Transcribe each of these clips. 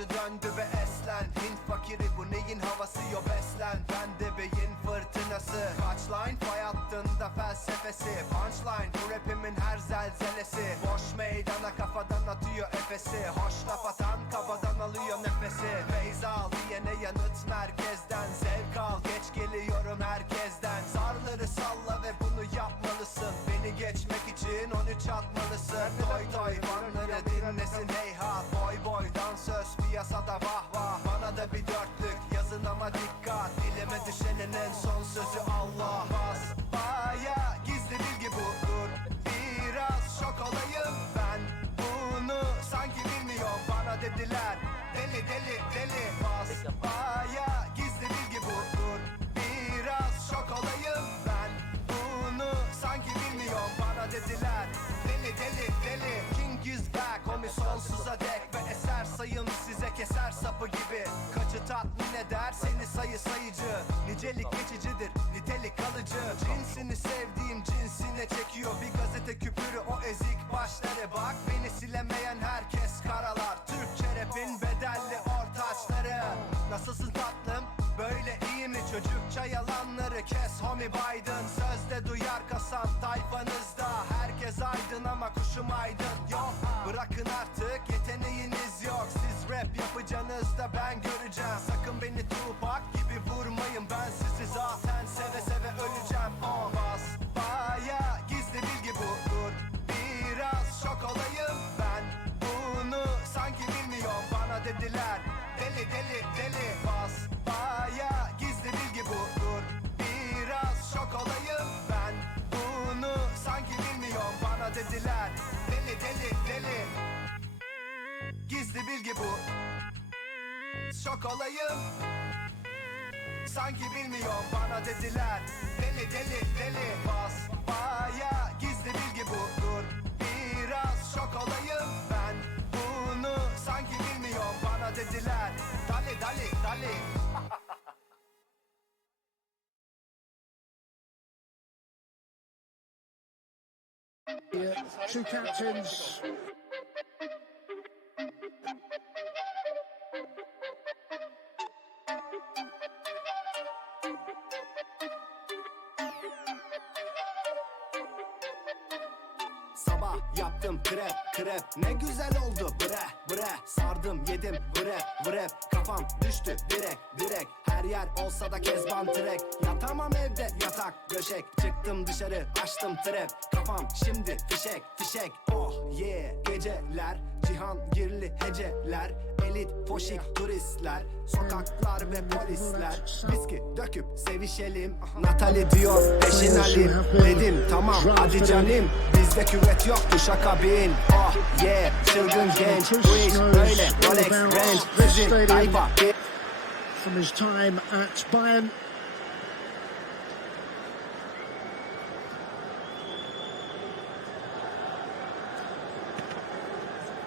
başı döndü ve eslen. Hint fakiri bu neyin havası yo beslen. Ben de beyin fırtınası. Kaç line fay hattında felsefesi. Punchline bu rapimin her zelzelesi. Boş meydana kafadan atıyor efesi. Hoş laf atan kafadan alıyor nefesi. Feyz al diyene yanıt merkezden. Zevk al geç geliyorum herkesten. Zarları salla ve bunu yapmalısın. Beni geçmek için 13 atmalısın. Toy toy fanları dinlesin heyhat. Boy boy dansöz piyasada vah vah. Bana da bir dörtlük yazın ama dikkat. Dilime düşenin en son sözü Allah. Bas baya gizli bilgi budur. Biraz şok olayım ben. Bunu sanki bilmiyorum bana dediler. Deli deli deli. Bas baya gizli bilgi budur. Biraz şok olayım ben. Bunu sanki bilmiyorum bana dediler. Deli deli deli. King is back homie sonsuza dek. Ve eser sayım size keser sapı gibi. Kaçı tatmin eder seni sayı sayıcı. Nicelik geçicidir nitelik kalıcı. Cinsini sevdiğim cinsine çekiyor. Bir gazete küpürü o ezik başları. Bak beni silemeyen herkes karalar. Türkçe rapin bedelli ortaçları. Nasılsın tatlım? Böyle iyi mi çocukça yalanları kes homie Biden. Sözde duyar kasan tayfanızda. Herkes aydın ama kuşum aydın yok. Bırakın artık yeteneğiniz yok. Siz rap yapacaksınız da ben göreceğim. Sakın beni Tupac gibi vurmayın. Ben sizi zaten seve seve öleceğim. Bas baya gizli bilgi budur. Biraz şok olayım ben. Bunu sanki bilmiyorum bana dediler. Deli deli deli. Bas baya gizli bilgi budur. Biraz şok olayım ben. Bunu sanki bilmiyorum bana dediler. Deli deli deli. Gizli bilgi bu. Şok olayım. Sanki bilmiyorum bana dediler. Deli deli deli. Bas baya gizli bilgi budur. Biraz şok olayım ben. Bunu sanki bilmiyorum bana dediler. Dali dali dali. Two captains. Sabah yaptım krep ne güzel oldu bre sardım yedim vrep kafam düştü direk her yer olsa da kezban trek yatamam evde yatak döşek çıktım dışarı açtım trap kafam şimdi fişek oh yeah geceler cihangirli heceler elit poşik turistler sokaklar ve polisler viski döküp sevişelim Natali diyor peşin alim dedim tamam hadi canım bizde küvet yoktu şaka bin oh yeah çılgın genç bu iş böyle Rolex Range sizin tayfa From his time at Bayern.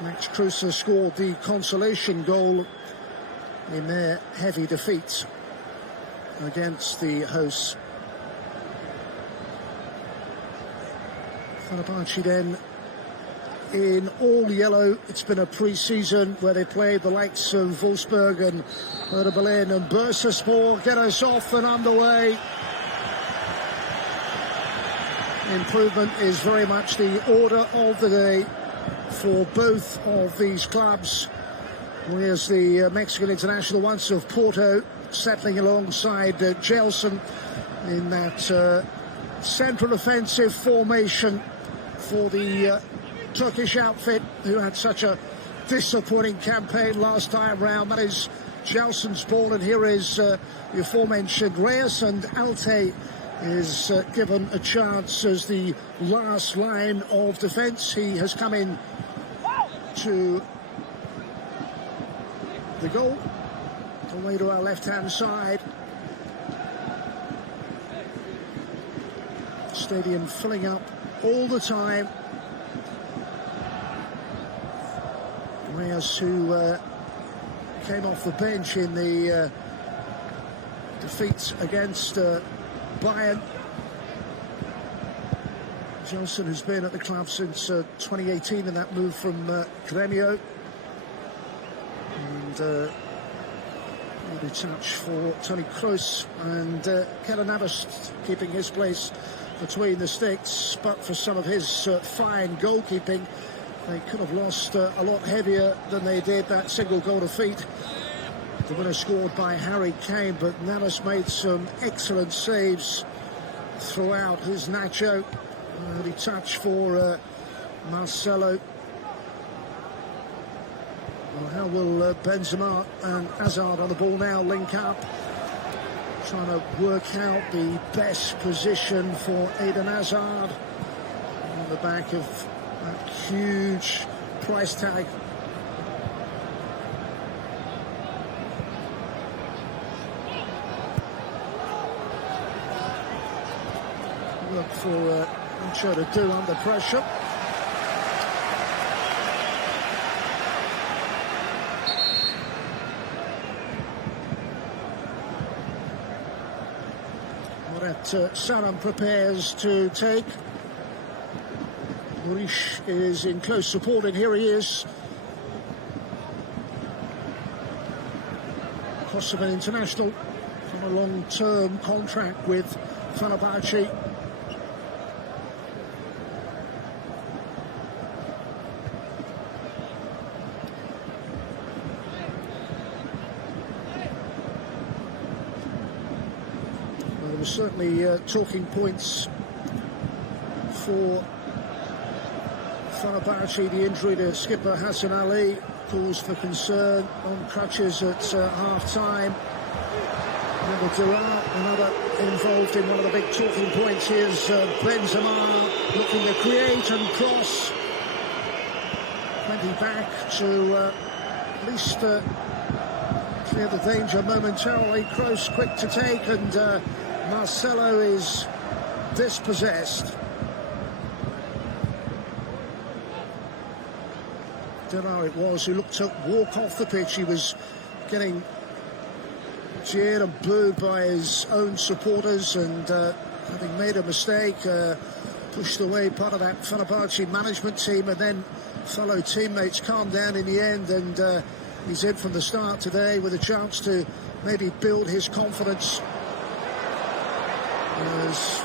Max Kruse scored the consolation goal in their heavy defeat against the hosts. Fenerbahçe then in all yellow. It's been a pre-season where they played the likes of Wolfsburg and Hertha Berlin and Bursaspor. Get us off and underway. Improvement is very much the order of the day for both of these clubs. Here's the Mexican international once of Porto settling alongside Gelson in that central offensive formation for the Turkish outfit who had such a disappointing campaign last time round. That is Gelson's ball, and here is the aforementioned Reyes, and Alte is given a chance as the last line of defence. He has come in to the goal, all the way to our left-hand side. Stadium filling up all the time. Reyes, who came off the bench in the defeat against Bayern. Johnson has been at the club since 2018 in that move from Grêmio. and the touch for Toni Kroos, and Keylor Navas keeping his place between the sticks, but for some of his fine goalkeeping, they could have lost a lot heavier than they did. That single goal defeat, the winner scored by Harry Kane, but Navas made some excellent saves throughout. His Nacho, the touch for Marcelo. Well, how will Benzema and Hazard on the ball now link up? Trying to work out the best position for Eden Hazard on the back of that huge price tag. Work for Nacho to do under pressure. Saran prepares to take. Murish is in close support, and here he is. Kosovan international on a long-term contract with Fenerbahçe. Certainly talking points for Fenerbahçe. The injury to skipper Hassan Ali, cause for concern, on crutches at half-time. Another involved in one of the big talking points. Here's Benzema looking to create and cross. Plenty back to at least clear the danger momentarily. Kroos quick to take, and Marcelo is dispossessed. Denar it was who looked to walk off the pitch. He was getting jeered and booed by his own supporters, and having made a mistake, pushed away part of that Fenerbahçe management team, and then fellow teammates calmed down in the end, and he's in from the start today with a chance to maybe build his confidence. As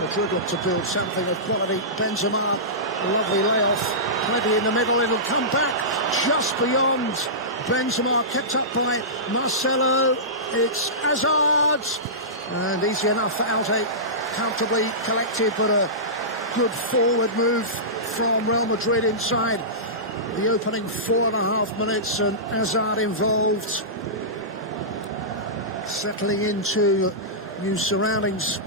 Madrid look to build something of quality. Benzema, a lovely layoff, plenty in the middle, it'll come back just beyond Benzema, kept up by Marcelo. It's Hazard, and easy enough for Alte, comfortably collected, but a good forward move from Real Madrid inside the opening 4.5 minutes, and Hazard involved, settling into new surroundings.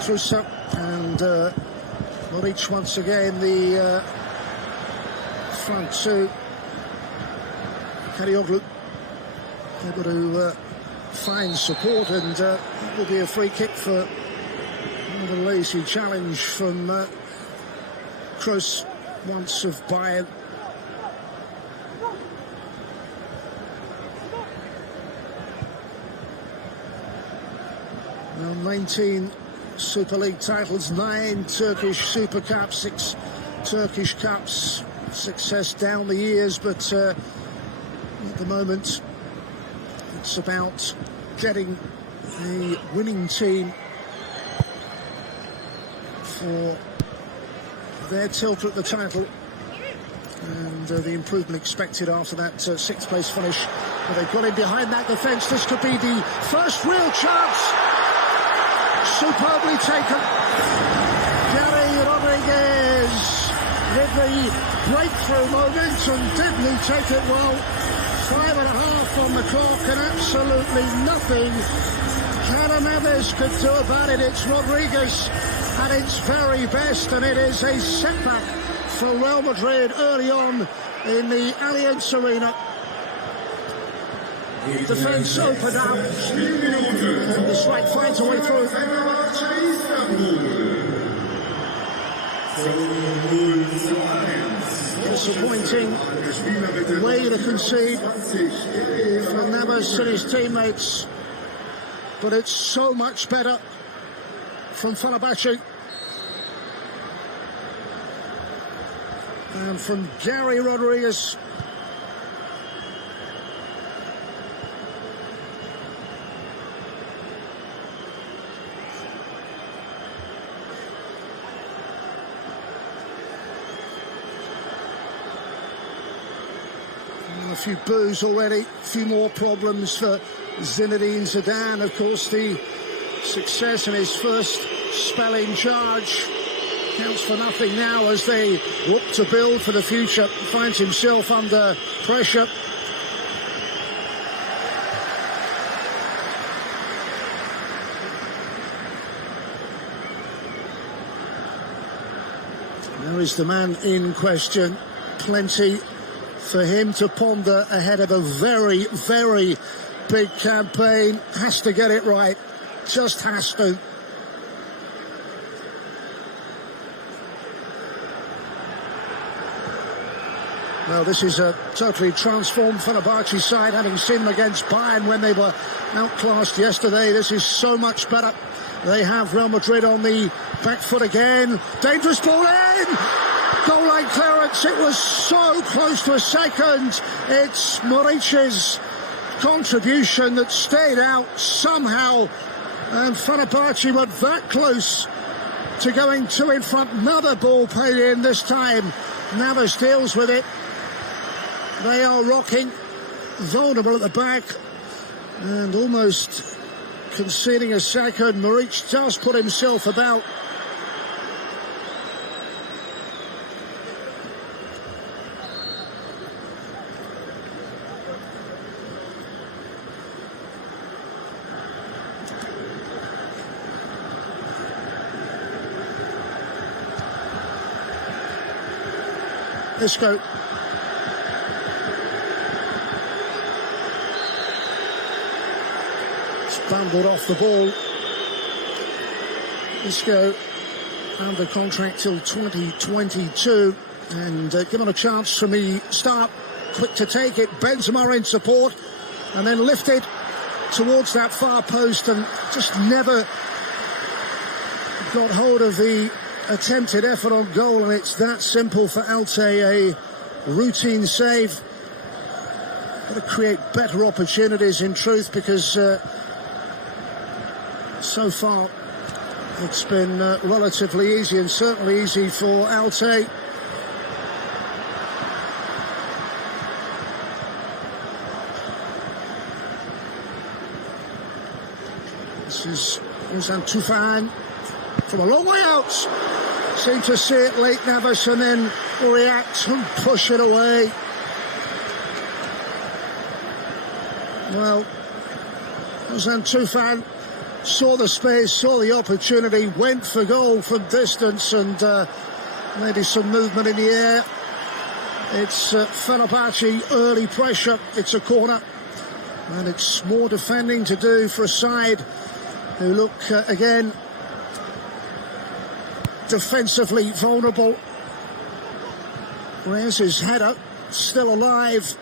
Kroos and Muric once again, the front two. Karioglu able to find support, and it will be a free kick for a lazy challenge from Kroos, once of Bayern. Now 19 Super League titles, 9 Turkish Super Cups, 6 Turkish Cups. Success down the years, but at the moment it's about getting the winning team for their tilt at the title, and the improvement expected after that 6th place finish. But they've got in behind that defence. This could be the first real chance. Superbly taken. Gary Rodriguez with the breakthrough moment, and didn't he take it well? 5.5 on the clock, and absolutely nothing Keylor Navas could do about it. It's Rodriguez at its very best, and it is a setback for Real Madrid early on in the Allianz Arena. Defence opened up, and the strike finds a way through. Disappointing way to concede for Navas and his teammates. but it's so much better from Fenerbahçe. And from Gary Rodriguez. A few boos already, a few more problems for Zinedine Zidane. Of course, the success in his first spell in charge counts for nothing now as they look to build for the future. Finds himself under pressure. Now is the man in question. Plenty for him to ponder ahead of a very, very big campaign. Has to get it right. Just has to. Well, this is a totally transformed Fenerbahçe side, having seen them against Bayern when they were outclassed yesterday. This is so much better. They have Real Madrid on the back foot again. Dangerous ball in! Goal line clearance. It was so close to a second. It's Morić's contribution that stayed out somehow. And Fenerbahçe were that close to going two in front. Another ball paid in this time. Navas deals with it. They are rocking, vulnerable at the back, and almost conceding a second. Morić does put himself about. Isco. Bambled off the ball. Isco under contract till 2022 and given a chance from the start. Quick to take it. Benzema in support and then lifted towards that far post and just never got hold of the attempted effort on goal, and it's that simple for Alte. A routine save. Got to create better opportunities in truth, because so far it's been relatively easy, and certainly easy for Alte. This is Ozan Tufan from a long way out. Seemed to see it late, Navas, and then react and push it away. Well, Ozan Tufan saw the space, saw the opportunity, went for goal from distance, and maybe some movement in the air. It's Fenerbahçe early pressure. It's a corner, and it's more defending to do for a side who look again defensively vulnerable. Reyes' header still alive.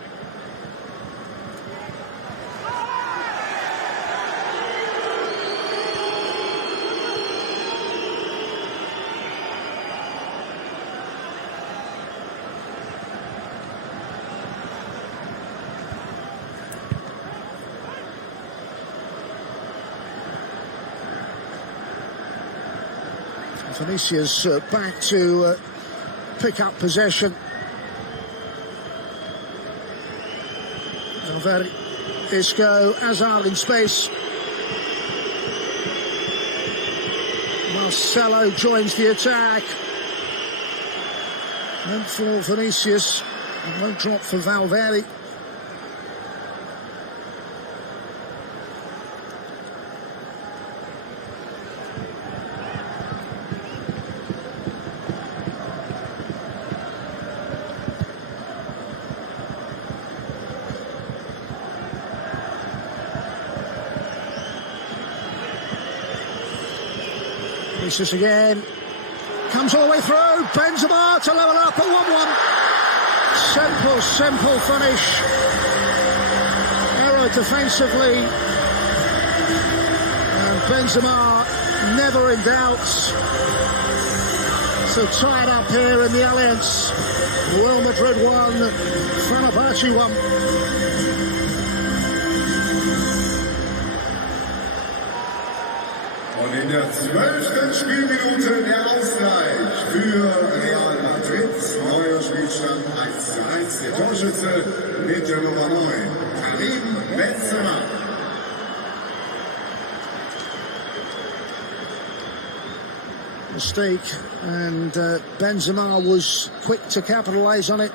Vinicius back to pick up possession. Valverde, Isco, Hazard in space. Marcelo joins the attack. And for Vinicius, it won't drop for Valverde. Vinicius again, comes all the way through, Benzema to level up at 1-1. Simple finish. Error defensively. Benzema never in doubt. So tied up here in the Allianz. Real Madrid 1, Fenerbahçe 1. Und in der 12. Spielminute der Ausgleich für Real Madrid. Neuer Spielstand 1:1. Der Torschütze mit der Nummer 9, Karim Benzema. Mistake, and Benzema was quick to capitalise on it.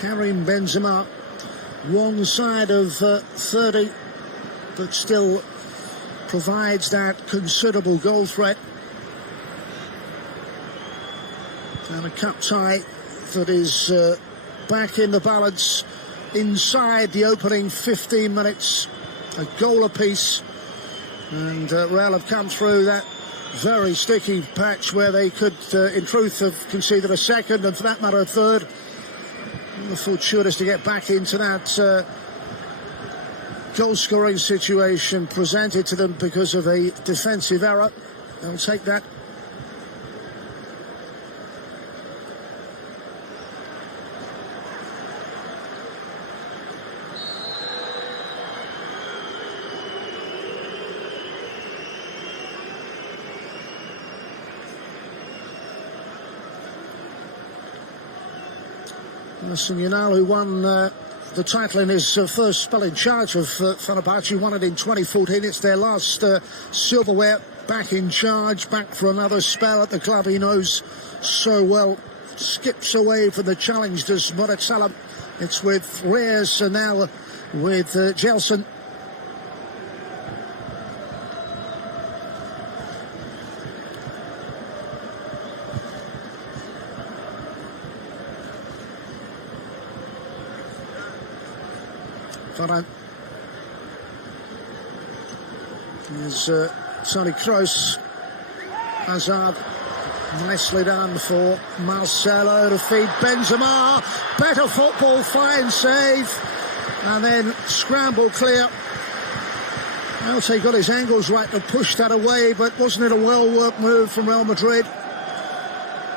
Karim Benzema, one side of 30, but still provides that considerable goal threat. And a cup tie that is back in the balance inside the opening 15 minutes. A goal apiece, and Real have come through that very sticky patch where they could, in truth, have conceded a second, and for that matter, a third. The fortuitous to get back into that goal-scoring situation presented to them because of a defensive error. They'll take that. Arsenal, who won the title in his first spell in charge of Fenerbahçe, won it in 2014. It's their last silverware. Back in charge, back for another spell at the club he knows so well. Skips away from the challenge, does Murat Salam. It's with Reyes and now with Gelson. There's Toni Kroos. Hazard, nicely done for Marcelo to feed Benzema. Better football, fine save, and then scramble clear. Alce got his angles right to push that away, but wasn't it a well-worked move from Real Madrid?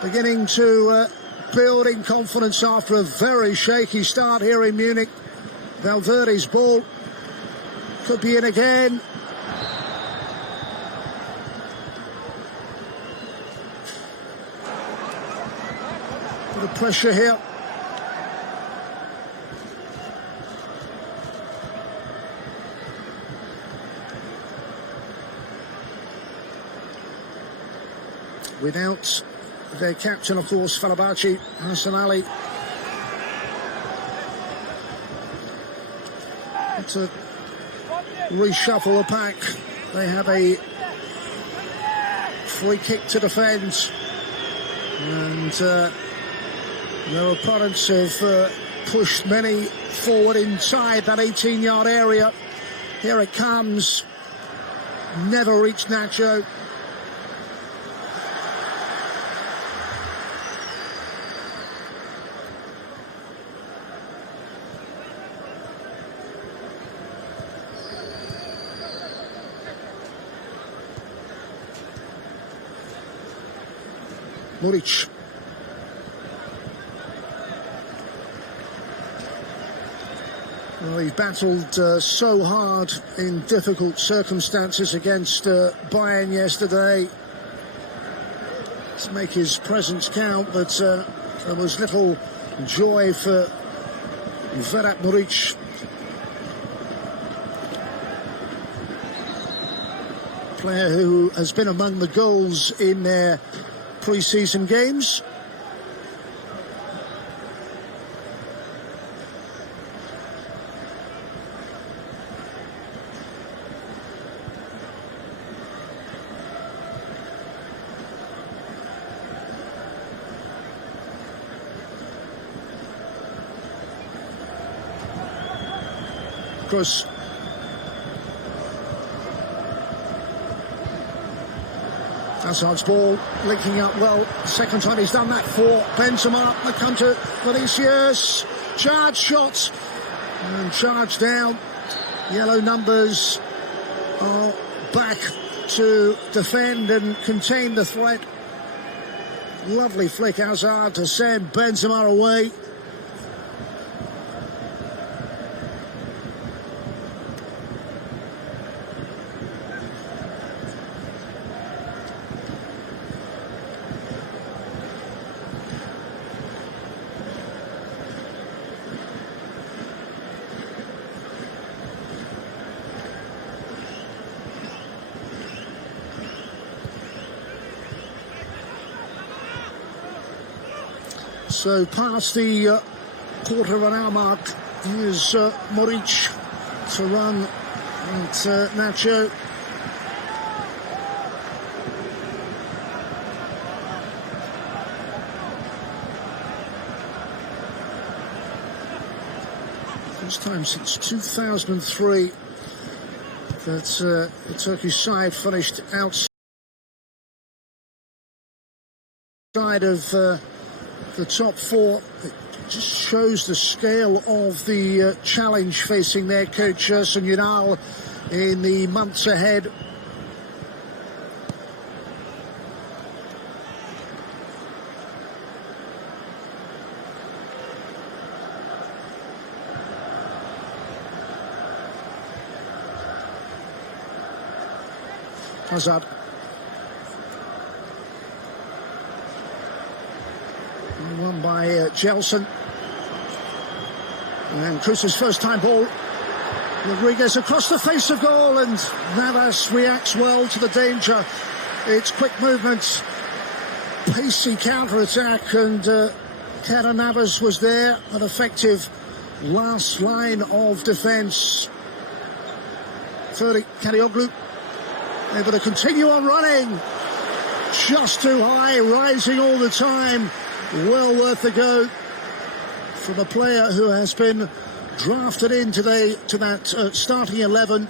Beginning to build in confidence after a very shaky start here in Munich. Valverde's ball could be in again. Bit of pressure here. Without their captain, of course, Fenerbahçe, Hassan Ali. To reshuffle the pack. They have a free kick to defend, and their opponents have pushed many forward inside that 18-yard area. Here it comes. Never reached Nacho. Muric. Well, he battled so hard in difficult circumstances against Bayern yesterday to make his presence count, but there was little joy for Vedat Muric. Player who has been among the goals in their pre-season games. Kroos. Hazard's ball linking up well. Second time he's done that for Benzema. They come to Vinicius. Charge shot. And charge down. Yellow numbers are back to defend and contain the threat. Lovely flick, Hazard, to send Benzema away. So past the quarter of an hour mark, here's Modric to run at Nacho. First time since 2003 that the Turkish side finished outside of the top four. It just shows the scale of the challenge facing their coach Ersun Yanal in the months ahead. Hazard. Won by Gelson. And Kroos's first time ball. Rodriguez across the face of goal, and Navas reacts well to the danger. It's quick movements, pacey counter-attack, and Keylor Navas was there, an effective last line of defence. 30, Kadioglu able to continue on running. Just too high, rising all the time. Well worth the go from a player who has been drafted in today to that starting 11.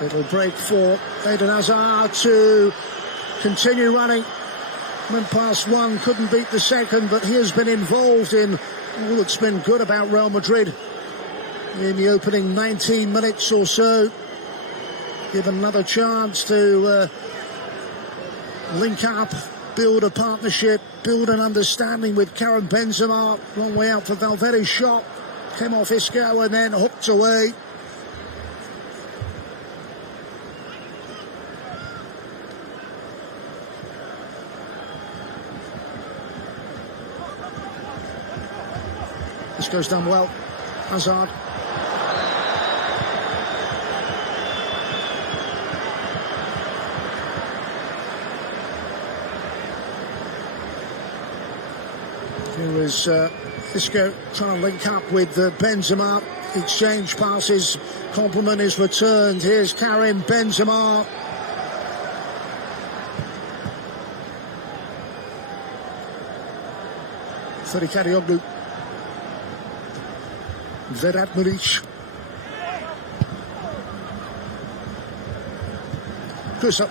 Little break for Eden Hazard to continue running. Went past one, couldn't beat the second, but he has been involved in all that's been good about Real Madrid in the opening 19 minutes or so. Given another chance to link up, build a partnership, build an understanding with Karim Benzema. Long way out for Valverde's shot. Came off Isco and then hooked away. This goes down well. Hazard. Here is Isco trying to link up with Benzema. Exchange passes. Compliment is returned. Here's Karim Benzema. Fede Kadioglu. Vedat Muric. Kroos up.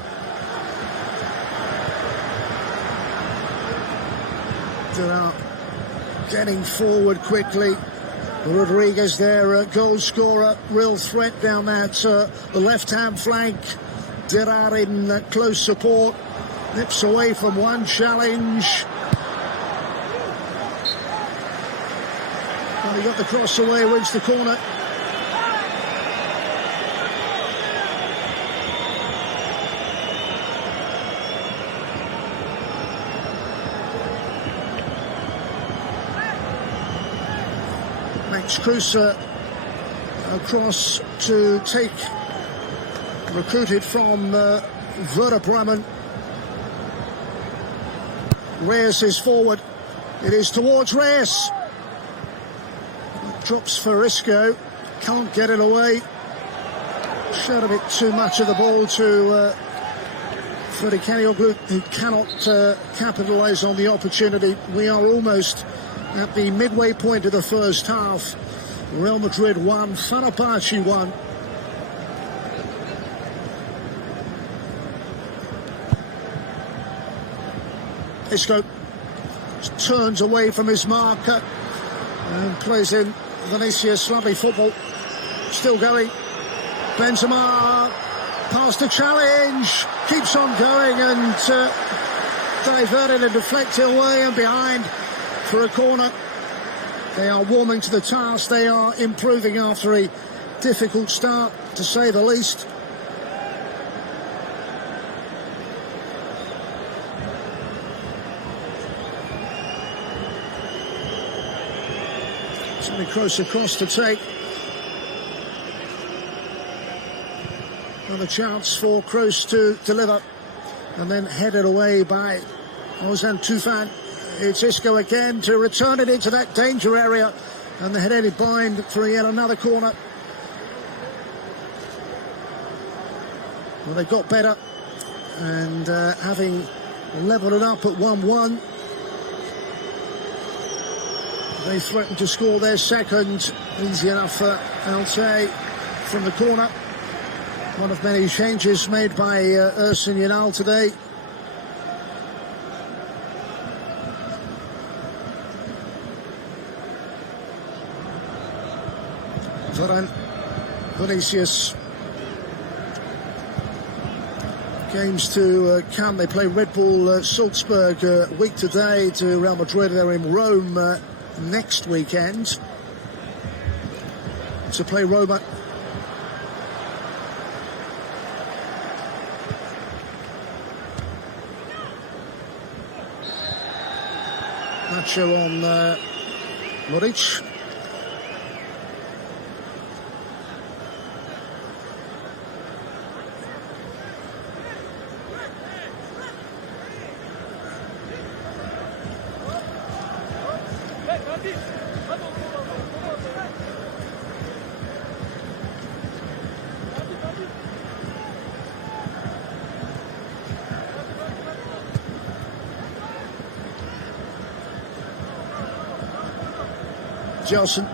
They're getting forward quickly. Rodriguez there, goal scorer, real threat down that the left-hand flank. Gerrard in close support, nips away from one challenge. And he got the cross away, wins the corner. Max Kroos across to take, recruited from Werder Bremen. Reyes is forward. It is towards Reyes. Drops for Isco. Can't get it away. Showed a bit too much of the ball to Freddie Kanioglu, who cannot capitalise on the opportunity. We are almost at the midway point of the first half. Real Madrid 1, Fenerbahçe 1. Isco turns away from his marker and plays in Vinicius. Lovely football. Still going. Benzema past the challenge. Keeps on going and diverted and deflected away and behind for a corner. They are warming to the task. They are improving after a difficult start, to say the least. Tony Kroos across to take. Another chance for Kroos to deliver. And then headed away by Ozan Tufan. It's Isco again to return it into that danger area. And the head-headed bind for yet another corner. Well, they got better. And having levelled it up at 1-1. They threatened to score their second. Easy enough for Altay from the corner. One of many changes made by Ersin Yanal today. Varane, Vinicius. Games to come. They play Red Bull Salzburg a week today to Real Madrid. They're in Rome next weekend to play Roma. Nacho on Modric. Gelson.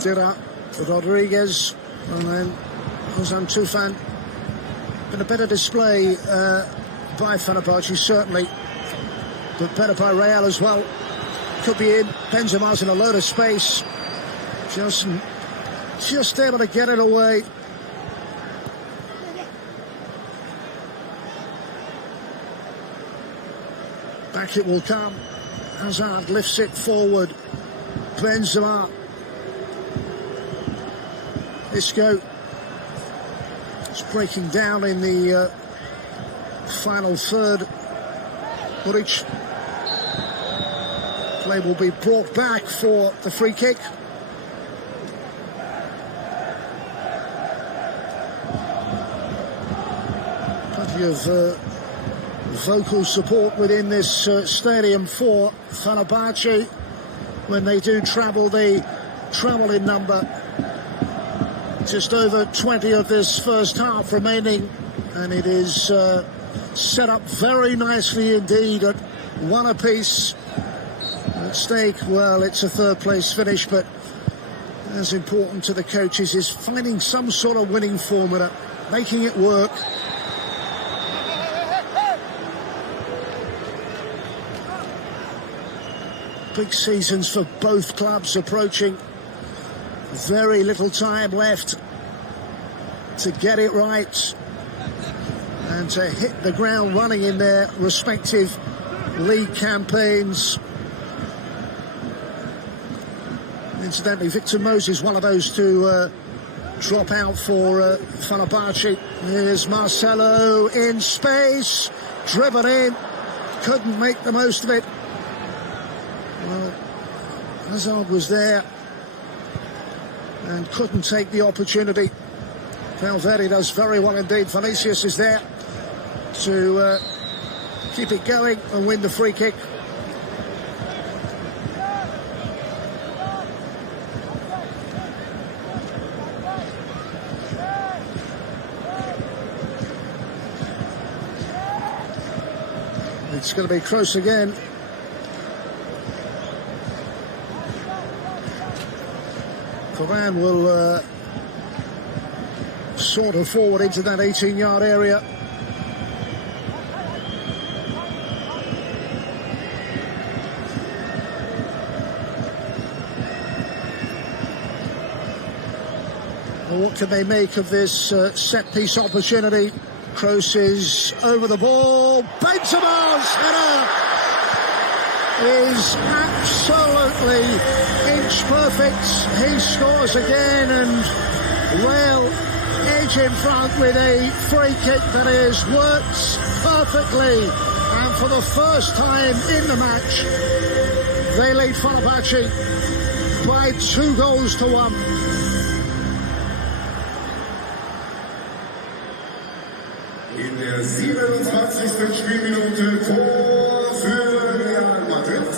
Dira, Rodriguez, and then Ozan Tufan. Been a better display by Fenerbahçe, certainly, but better by Real as well. Could be in. Benzema's in a load of space. Gelson just able to get it away. Back it will come. Hazard lifts it forward. Benzema. Isco. It's breaking down in the final third. Modric. Play will be brought back for the free kick. Plenty of vocal support within this stadium for Fenerbahçe when they do travel. They travel in number. Just over 20 of this first half remaining, and it is set up very nicely indeed at one apiece. At stake, well, it's a third place finish, but as important to the coaches is finding some sort of winning formula, making it work. Big seasons for both clubs approaching. Very little time left to get it right and to hit the ground running in their respective league campaigns. Incidentally, Victor Moses, one of those to drop out for Fenerbahçe. Here's Marcelo in space, driven in, couldn't make the most of it. Well, Hazard was there and couldn't take the opportunity. Valverde does very well indeed. Vinicius is there to keep it going and win the free kick. It's going to be close again. Varane will sort of forward into that 18-yard area. Well, what can they make of this set-piece opportunity? Kroos is over the ball. Benzema's header is absolutely inch perfect. He scores again, and well, edge in front with a free kick that is worked perfectly. And for the first time in the match, they lead Fenerbahçe by 2-1. In der 27. Spielminute Tor für Real Madrid.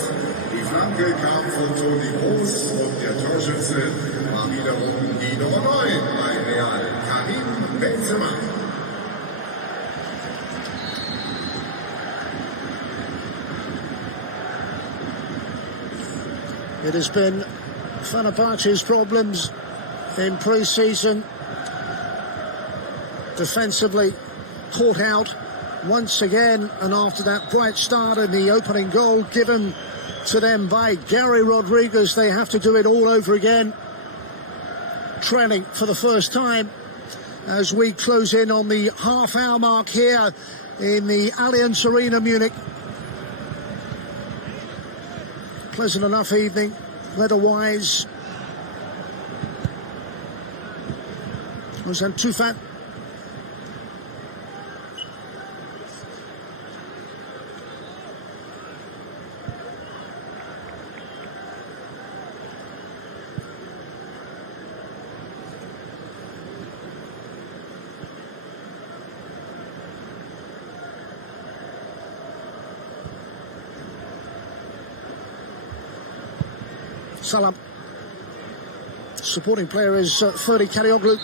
Die Flanke kam von Toni Kroos und der Torschütze war wiederum die Nummer 9 bei Real, Karim Benzema. It has been Fenerbahçe's problems in pre-season. Defensively caught out once again, and after that bright start and the opening goal given to them by Gary Rodriguez, they have to do it all over again. Trailing for the first time as we close in on the half-hour mark here in the Allianz Arena, Munich. Pleasant enough evening, weather-wise. Ozan Tufan. Salam. Supporting player is Ferdi Karaoglu.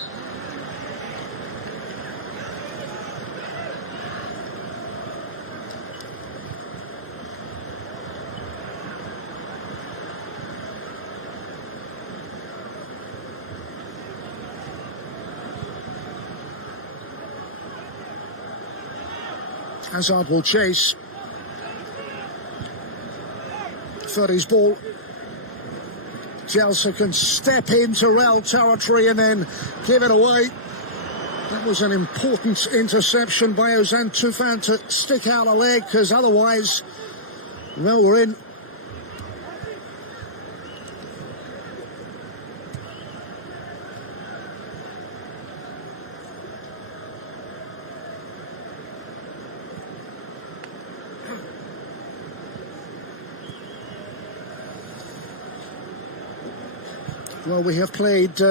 Hazard will chase. Ferdi's ball. Chelsea can step into Real territory and then give it away. That was an important interception by Ozan Tufan to stick out a leg, because otherwise, well, we're in. Well, we have played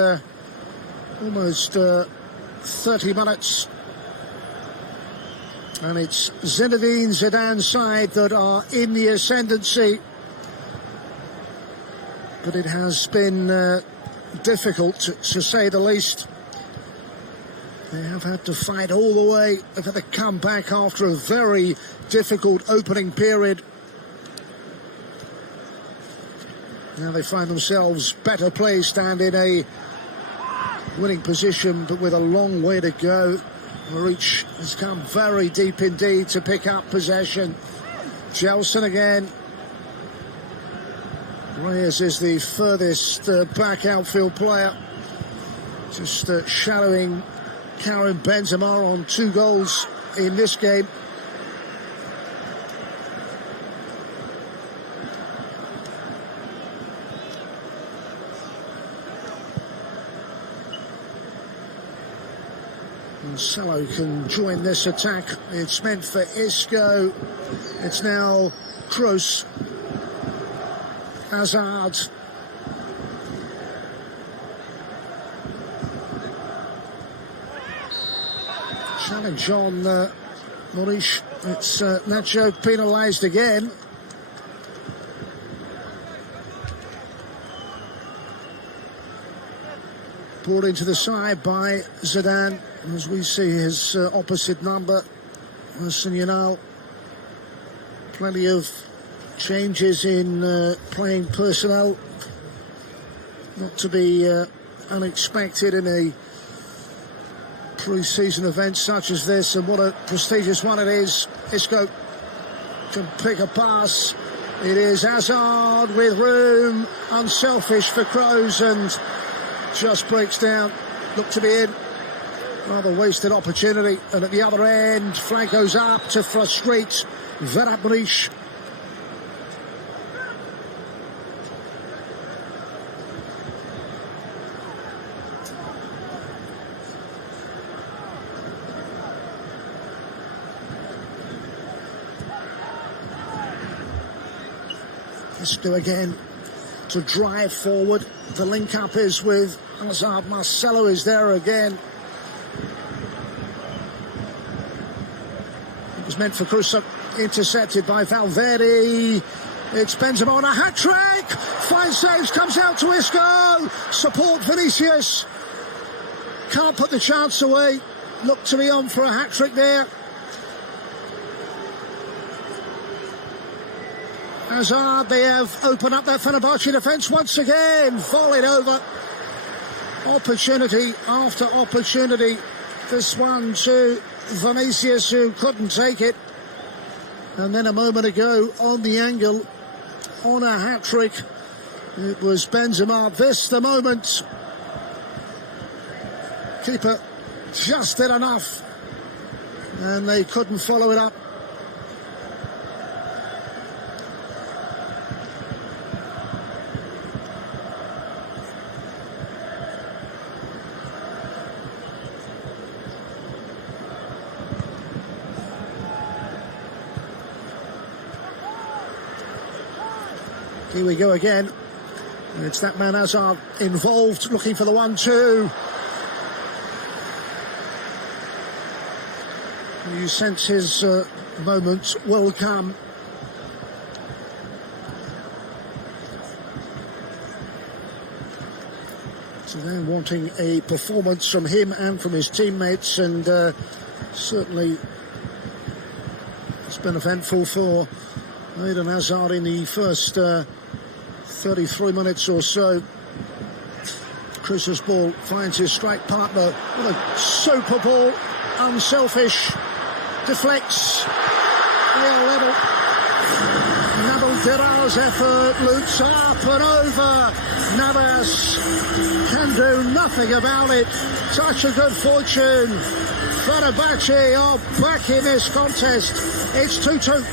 almost 30 minutes, and it's Zinedine Zidane's side that are in the ascendancy. But it has been difficult, to say the least. They have had to fight all the way. They've had to come back after a very difficult opening period. Now they find themselves better placed and in a winning position, but with a long way to go. Marich has come very deep indeed to pick up possession. Gelson again. Reyes is the furthest back outfield player. Just shadowing Karim Benzema on 2 goals in this game. Salo can join this attack. It's meant for Isco. It's now Kroos. Hazard. Challenge on Maurice. It's Nacho penalised again. Brought into the side by Zidane, as we see his opposite number, Arsenal, Plenty of changes in playing personnel, not to be unexpected in a pre-season event such as this, and what a prestigious one it is. Isco can pick a pass. It is Hazard with room, unselfish for Kroos, and just breaks down. Looked to be in. Rather wasted opportunity. And at the other end, flag goes up to frustrate Fenerbahçe. Isco again to drive forward. The link up is with Hazard. Marcelo is there again. It was meant for Kroos, intercepted by Valverde. It's Benzema on a hat-trick. Fine saves, comes out to Isco. Support Vinicius. Can't put the chance away. Looked to be on for a hat-trick there. Hazard, they have opened up that Fenerbahçe defence once again. Volleyed over. Opportunity after opportunity. This one to Vinicius, who couldn't take it. And then a moment ago, on the angle, on a hat-trick, it was Benzema. This, the moment. Keeper just did enough. And they couldn't follow it up. Here we go again. It's that man Hazard involved, looking for the 1-2. You sense his moment will come. So they're wanting a performance from him and from his teammates, and certainly it's been eventful for Eden Hazard in the first 33 minutes or so. Kroos' ball finds his strike partner. What a super ball, unselfish, deflects, real level. Nabil Dira's effort loops up and over. Navas can do nothing about it. Such a good fortune. Fenerbahçe are back in this contest. It's 2-2.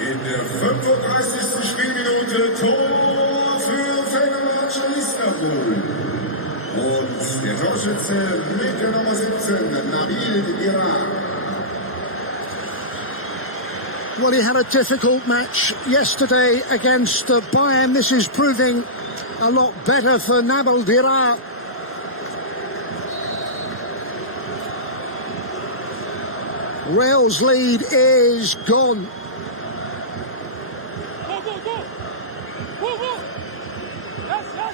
In der 35. Spielminute Tor für Fenerbahçe Istanbul. Und der Torschütze mit der Nummer 17, Nabil Dira. Well, he had a difficult match yesterday against Bayern. This is proving a lot better for Nabil Dira. Real's lead is gone.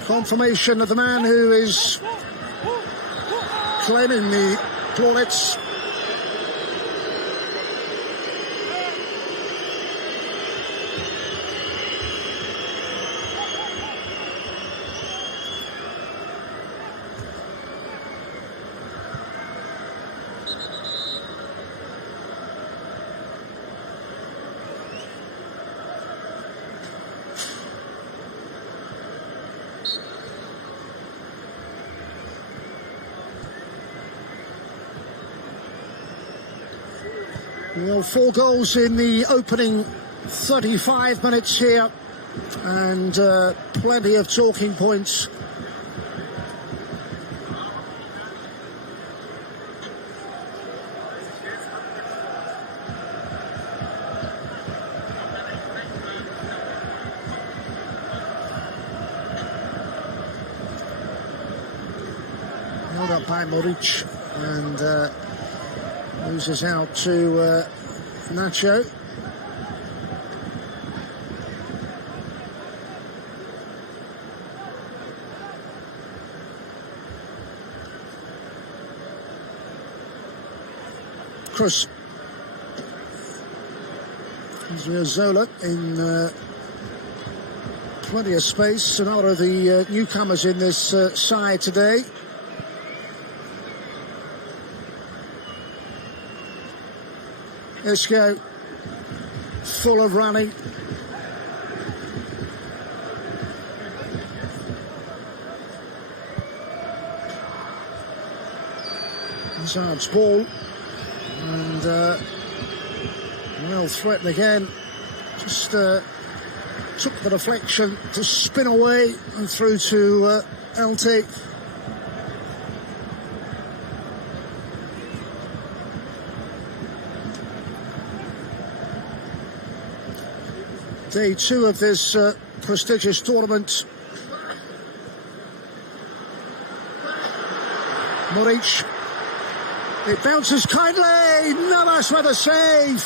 Confirmation of the man who is claiming the plaudits. Well, 4 goals in the opening 35 minutes here, and plenty of talking points. Held up by Modric, and loses out to Nacho. Cruz. Zola in plenty of space. Another of the newcomers in this side today. Isco, full of running. Hazard's ball, and well threatened again. Just took the deflection to spin away and through to LT. Day 2 of this prestigious tournament. Modric. It bounces kindly. Navas with a save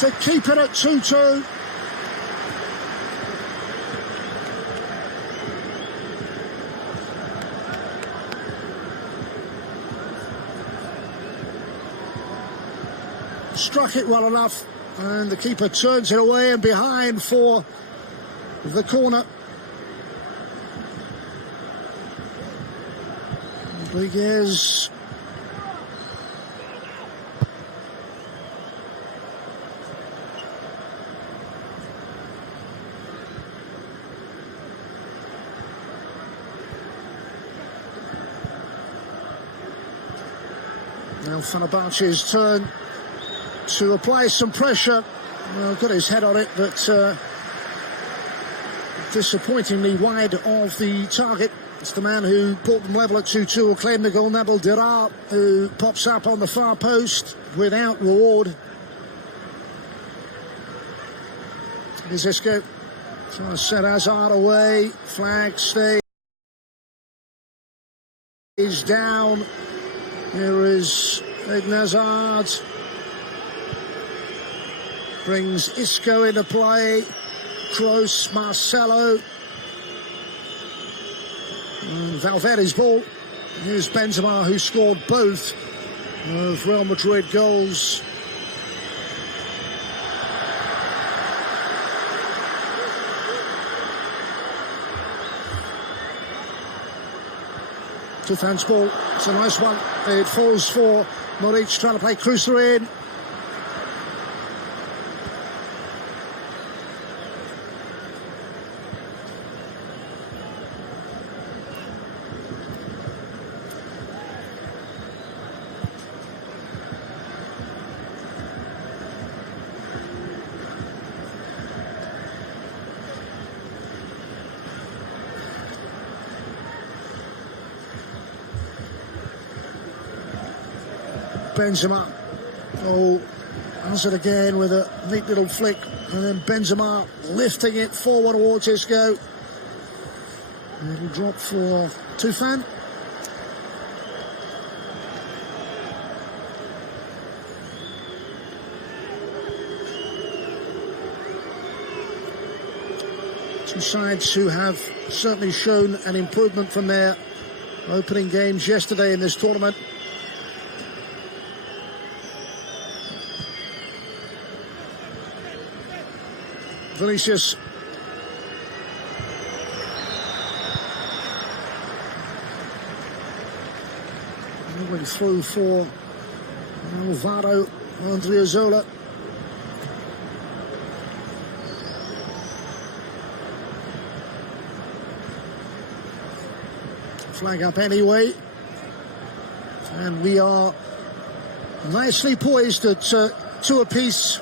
to keep it at 2-2. Struck it well enough, and the keeper turns it away and behind for the corner. Rodriguez. Now Fenerbahçe's turn to apply some pressure. Well, got his head on it, but disappointingly wide of the target. It's the man who brought them level at 2-2 will claim the goal, Nabil Dirar, who pops up on the far post without reward. Here's Isco trying to set Hazard away. Flag stays down. Here is Eden Hazard. Brings Isco into play. Kroos, Marcelo. And Valverde's ball. Here's Benzema, who scored both of Real Madrid goals. Tufan's ball. It's a nice one. It falls for Modric, trying to play Cruiser in. Benzema. Oh, Hazard again with a neat little flick, and then Benzema lifting it forward towards Isco. Little drop for Tufan. Two sides who have certainly shown an improvement from their opening games yesterday in this tournament. Vinicius. Went through for Alvaro Andriozola. Flag up anyway. And we are nicely poised at 2 apiece.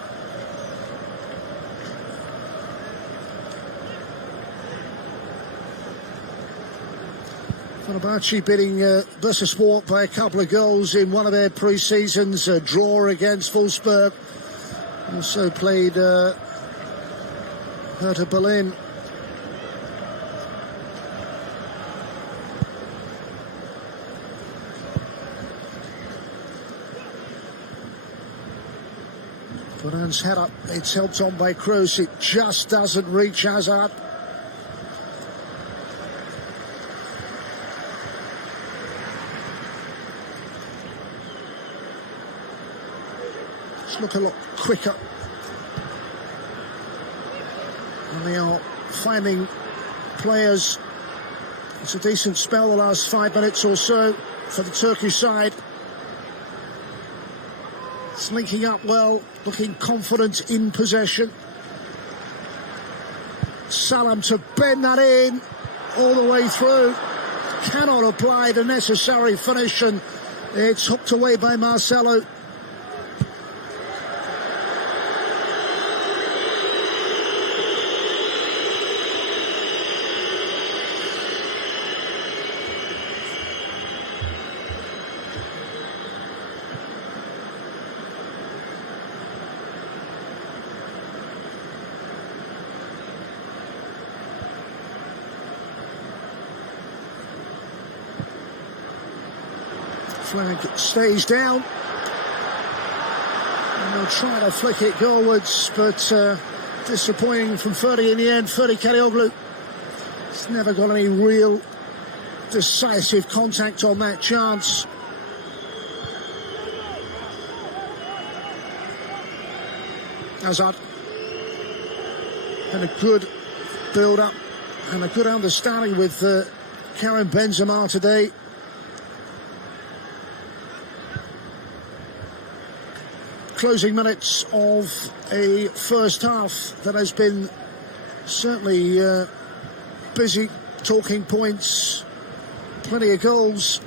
Fenerbahçe beating Bursaspor by a couple of goals in one of their pre-seasons, a draw against Wolfsburg. Also played Hertha Berlin. Varane's head up, it's helped on by Kroos, it just doesn't reach Hazard. look a lot quicker. And they are finding players. It's a decent spell the last 5 minutes or so for the Turkish side. It's linking up well, looking confident in possession. Salam to bend that in all the way through. Cannot apply the necessary finish, and it's hooked away by Marcelo. Flag stays down. And they'll try to flick it goalwards, but disappointing from Ferdi in the end. Ferdi Karaoglu. He's never got any real decisive contact on that chance. Hazard. And a good build-up and a good understanding with Karim Benzema today. Closing minutes of a first half that has been certainly busy, talking points, plenty of goals.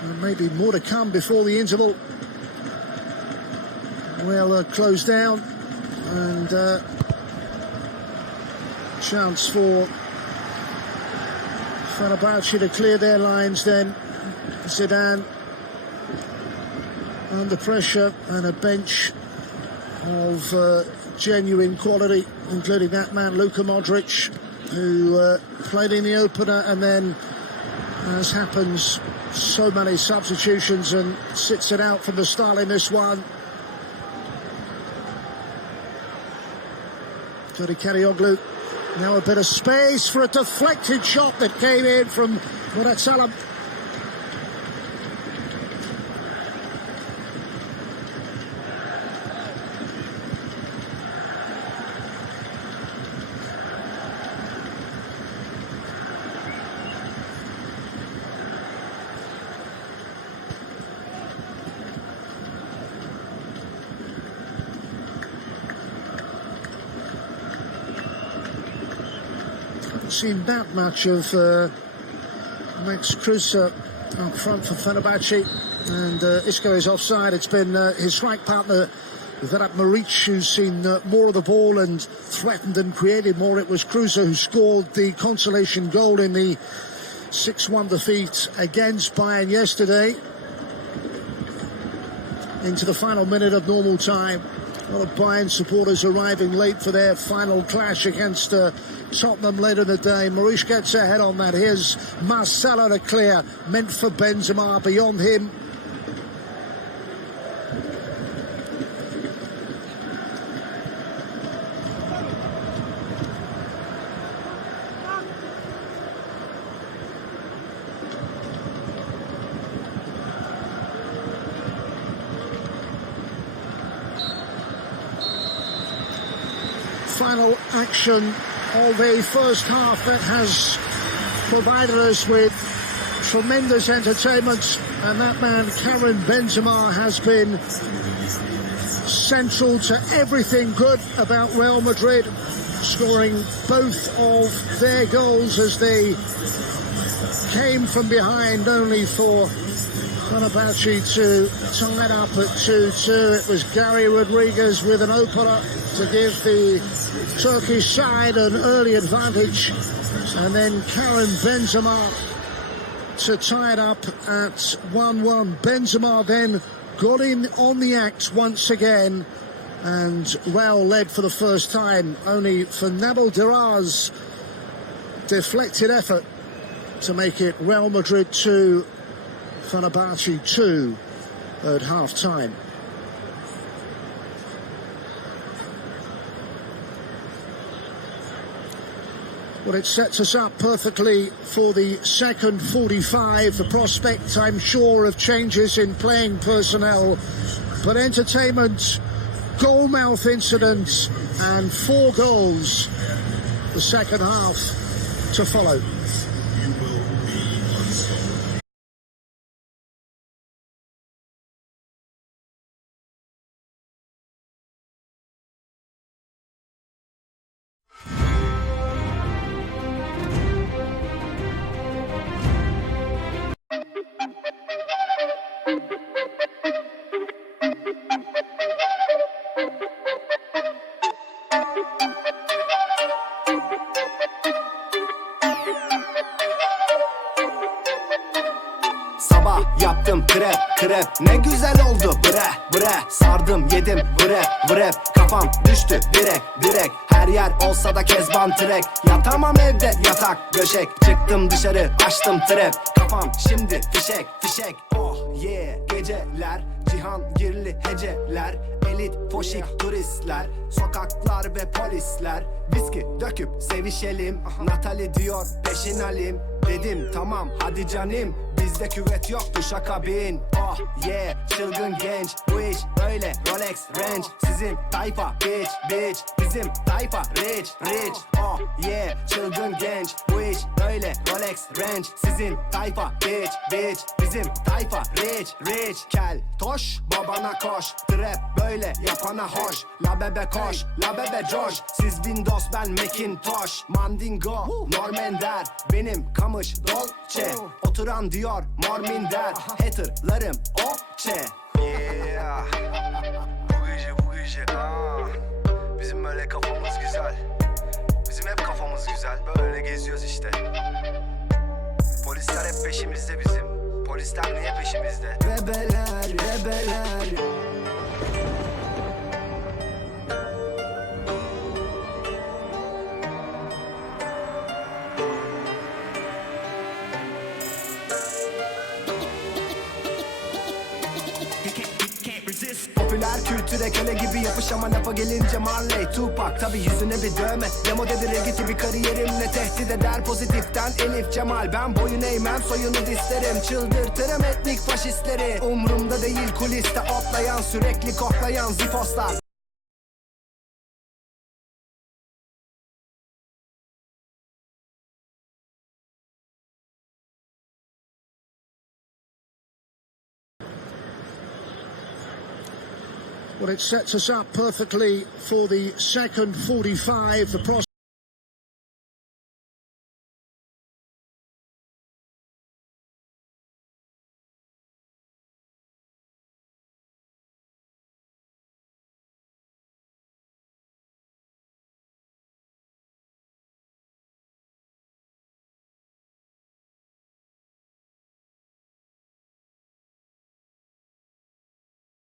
And maybe more to come before the interval. We'll close down, and chance for Fenerbahçe to clear their lines then. Zidane under pressure, and a bench of genuine quality, including that man Luka Modric, who played in the opener and then, as happens, so many substitutions and sits it out from the start in this one. Ferdi Karaoglu, now a bit of space for a deflected shot that came in from Murat Salam. Seen that much of Max Kruse up front for Fenerbahçe, and Isco is offside. It's been his strike partner Vedat Muric who's seen more of the ball and threatened and created more. It was Kruse who scored the consolation goal in the 6-1 defeat against Bayern yesterday. Into the final minute of normal time. A lot of Bayern supporters arriving late for their final clash against Tottenham later in the day. Muric gets ahead on that. Here's Marcelo to clear, meant for Benzema, beyond him. Final action of a first half that has provided us with tremendous entertainment, and that man Karim Benzema has been central to everything good about Real Madrid, scoring both of their goals as they came from behind, only for Fenerbahçe to tie it up at 2-2. It was Gary Rodriguez with an opener to give the Turkish side an early advantage, and then Karim Benzema to tie it up at 1-1. Benzema then got in on the act once again, and Real led for the first time, only for Nabil Diraz's deflected effort to make it Real Madrid 2, Fenerbahçe 2 at half-time. Well, it sets us up perfectly for the second 45. The prospect, I'm sure, of changes in playing personnel. But entertainment, goal-mouth incidents, and 4 goals. The second half to follow. Sabah yaptım krep ne güzel oldu bre sardım yedim vrep kafam düştü direk her yer olsa da kezban trek yatamam evde yatak döşek çıktım dışarı açtım trap kafam şimdi fişek oh yeah geceler cihangirli heceler elit poşik turistler sokaklar ve polisler viski döküp sevişelim Natali diyor peşin alim dedim tamam hadi canım bizde küvet yoktu şaka bin oh yeah çılgın genç bu iş öyle Rolex range sizin tayfa bitch bizim tayfa rich oh yeah çılgın genç bu iş öyle Rolex range sizin tayfa bitch bizim tayfa rich kel toş babana koş trap böyle yapana hoş la bebe koş la bebe coş siz Windows ben Macintosh Mandingo Normender benim kamış Dolce oturan diyor Morminder haterlarım okçe yeah. Bu gece bizim böyle kafamız güzel bizim hep kafamız güzel böyle geziyoruz işte polisler hep peşimizde bizim polisler niye peşimizde Rebeler Popüler kültüre köle gibi yapış ama lafa gelince Marley Tupac tabi yüzüne bir dövme demo dedi reggae bir kariyerimle tehdit eder pozitiften Elif Cemal ben boyun eğmem soyunu dislerim çıldırtırım etnik faşistleri umrumda değil kuliste otlayan sürekli koklayan zifoslar Well, it sets us up perfectly for the second 45. The prospect.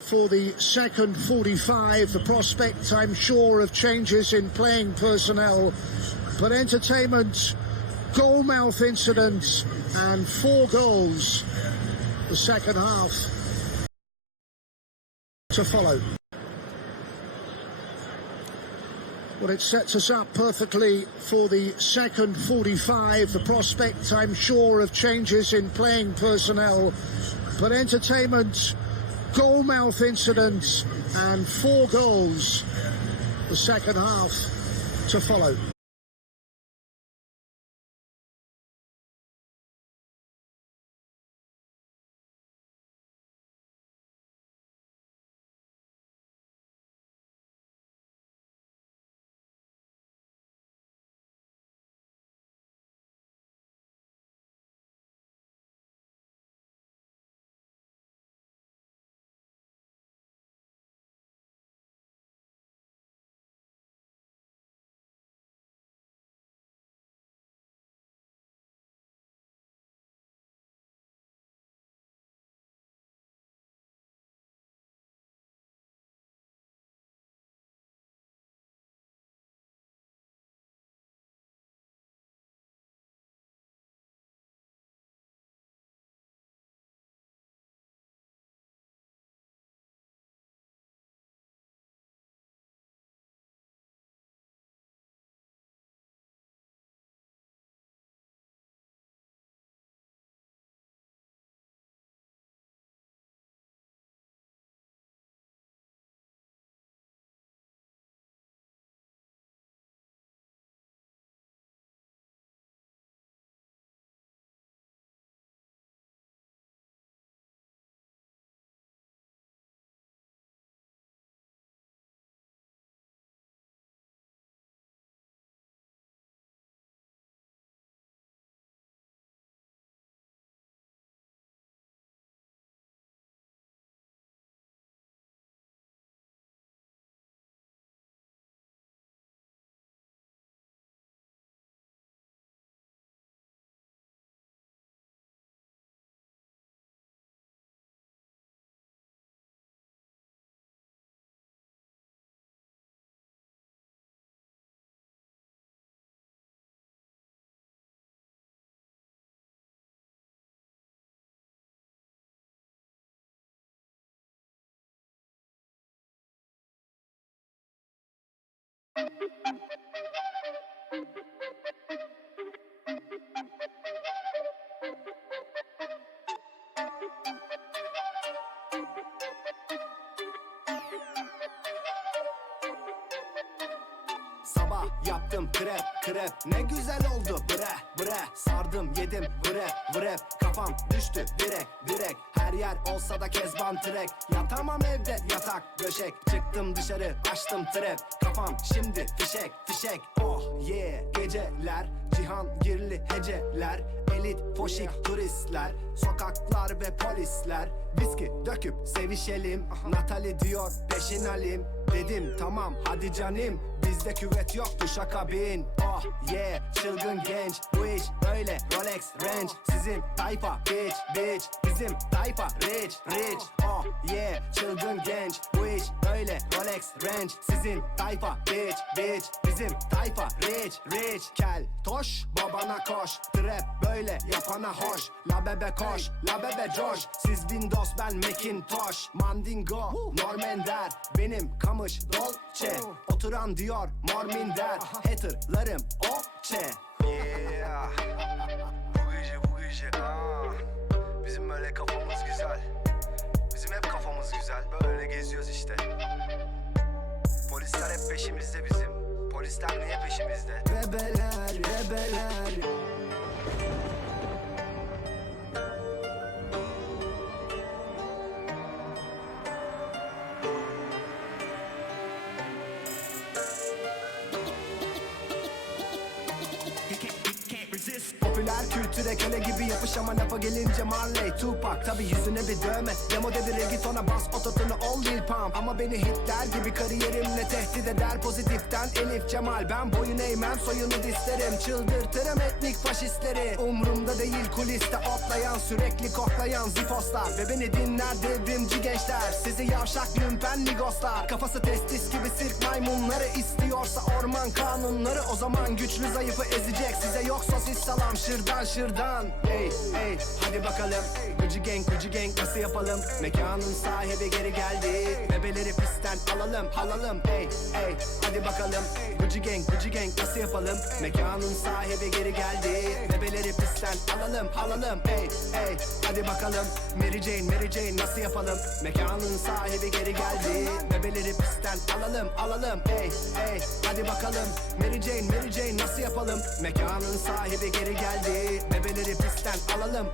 For the second 45, the prospect, I'm sure, of changes in playing personnel, but entertainment, goal-mouth incidents, and 4 goals. The second half to follow. Well, it sets us up perfectly for the second 45. The prospect, I'm sure, of changes in playing personnel, but entertainment, goal-mouth incidents, and 4 goals. The second half to follow. Sabah yaptım krep ne güzel oldu bre sardım yedim vrep kafam düştü direkt her yer olsa da kezban trek yatamam evde yatak döşek çıktım dışarı açtım trap kafam şimdi fişek oh yeah geceler cihangirli heceler elit foşik turistler sokaklar ve polisler viski döküp sevişelim Natali diyor peşin alim dedim tamam hadi canım bizde küvet yoktu şaka bin oh yeah çılgın genç bu iş böyle Rolex Range sizin tayfa bitch bizim tayfa rich oh yeah çılgın genç bu iş böyle Rolex Range sizin tayfa bitch bizim tayfa rich kel toş babana koş trap böyle yapana hoş la bebe koş la bebe coş siz Windows ben Macintosh Mandingo Normender benim kamış Dolce oturan diyor Morminder haterlarım okçe Yeah. Bu gece bizim böyle kafamız güzel. Bizim hep kafamız güzel. Böyle geziyoruz işte. Polisler hep peşimizde bizim. Polisler niye peşimizde? Rebeler Popüler kültüre köle gibi yapış ama lafa gelince Marley Tupac tabi yüzüne bir dövme demode bir reggaetona bas ototunu ol Lil Pump ama beni hitler gibi kariyerimle tehdit eder pozitiften Elif Cemal ben boyun eğmem soyunu dislerim çıldırtırım etnik faşistleri umrumda değil kuliste otlayan sürekli koklayan zifoslar ve beni dinler devrimci gençler sizi yavşak lümpen migoslar kafası testis gibi sirk maymunları istiyorsa orman kanunları o zaman güçlü zayıfı ezecek size yok sosis salam şırdan hey hadi bakalım Gucci gang nasıl yapalım mekanın sahibi geri geldi bebeleri pistten alalım hey hadi bakalım Gucci gang nasıl yapalım mekanın sahibi geri geldi bebeleri pistten alalım hey hadi bakalım Mary Jane nasıl yapalım mekanın sahibi geri geldi bebeleri pistten alalım hey hadi bakalım Mary Jane nasıl yapalım mekanın sahibi geri geldi bebeleri pistten alalım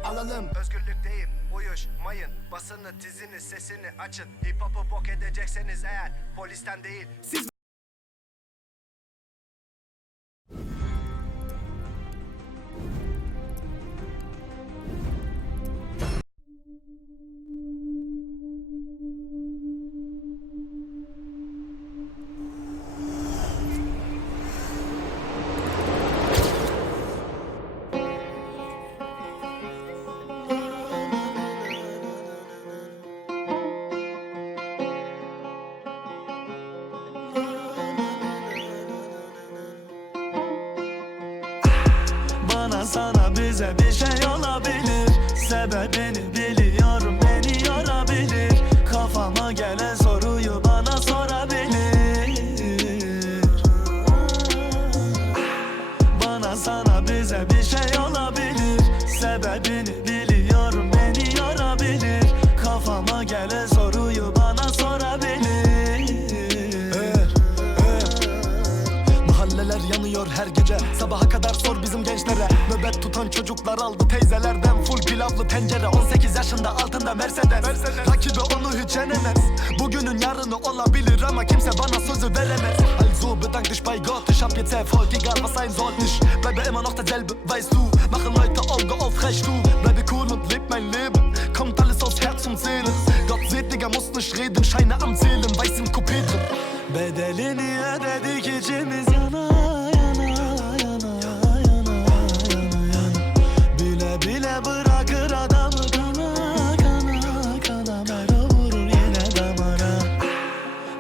Özgürlükteyim, uyuşmayın. Basını, tizini, sesini açın. Hip hop'u bok edecekseniz eğer polisten değil siz sana bize bir şey olabilir sebebini biliyorum beni yorabilir kafama gelen soruyu bana sorabilir bana sana bize bir şey olabilir sebebini biliyorum beni yorabilir kafama gelen soruyu bana sorabilir mahalleler yanıyor her gece sabaha kadar sor bizim gençlere nöbet tutan çocuklar aldı teyzelerden full pilavlı tencere 18 yaşında altında Mercedes rakibi onu hiç yenemez bugünün yarını olabilir ama kimse bana sözü veremez also bedank dich bei Gott ich hab jetzt Erfolg egal was sein soll ich bleibe immer noch derselbe weißt du machen Leute Auge auf recht du bleibe cool und leb mein Leben kommt alles aus Herz und Seele Gott seht Digga muss nicht reden Scheine am Zählen weiß im Coupé drin bedelini ödedik içimiz yana bile bırakır adamı kana mera vurur yine damara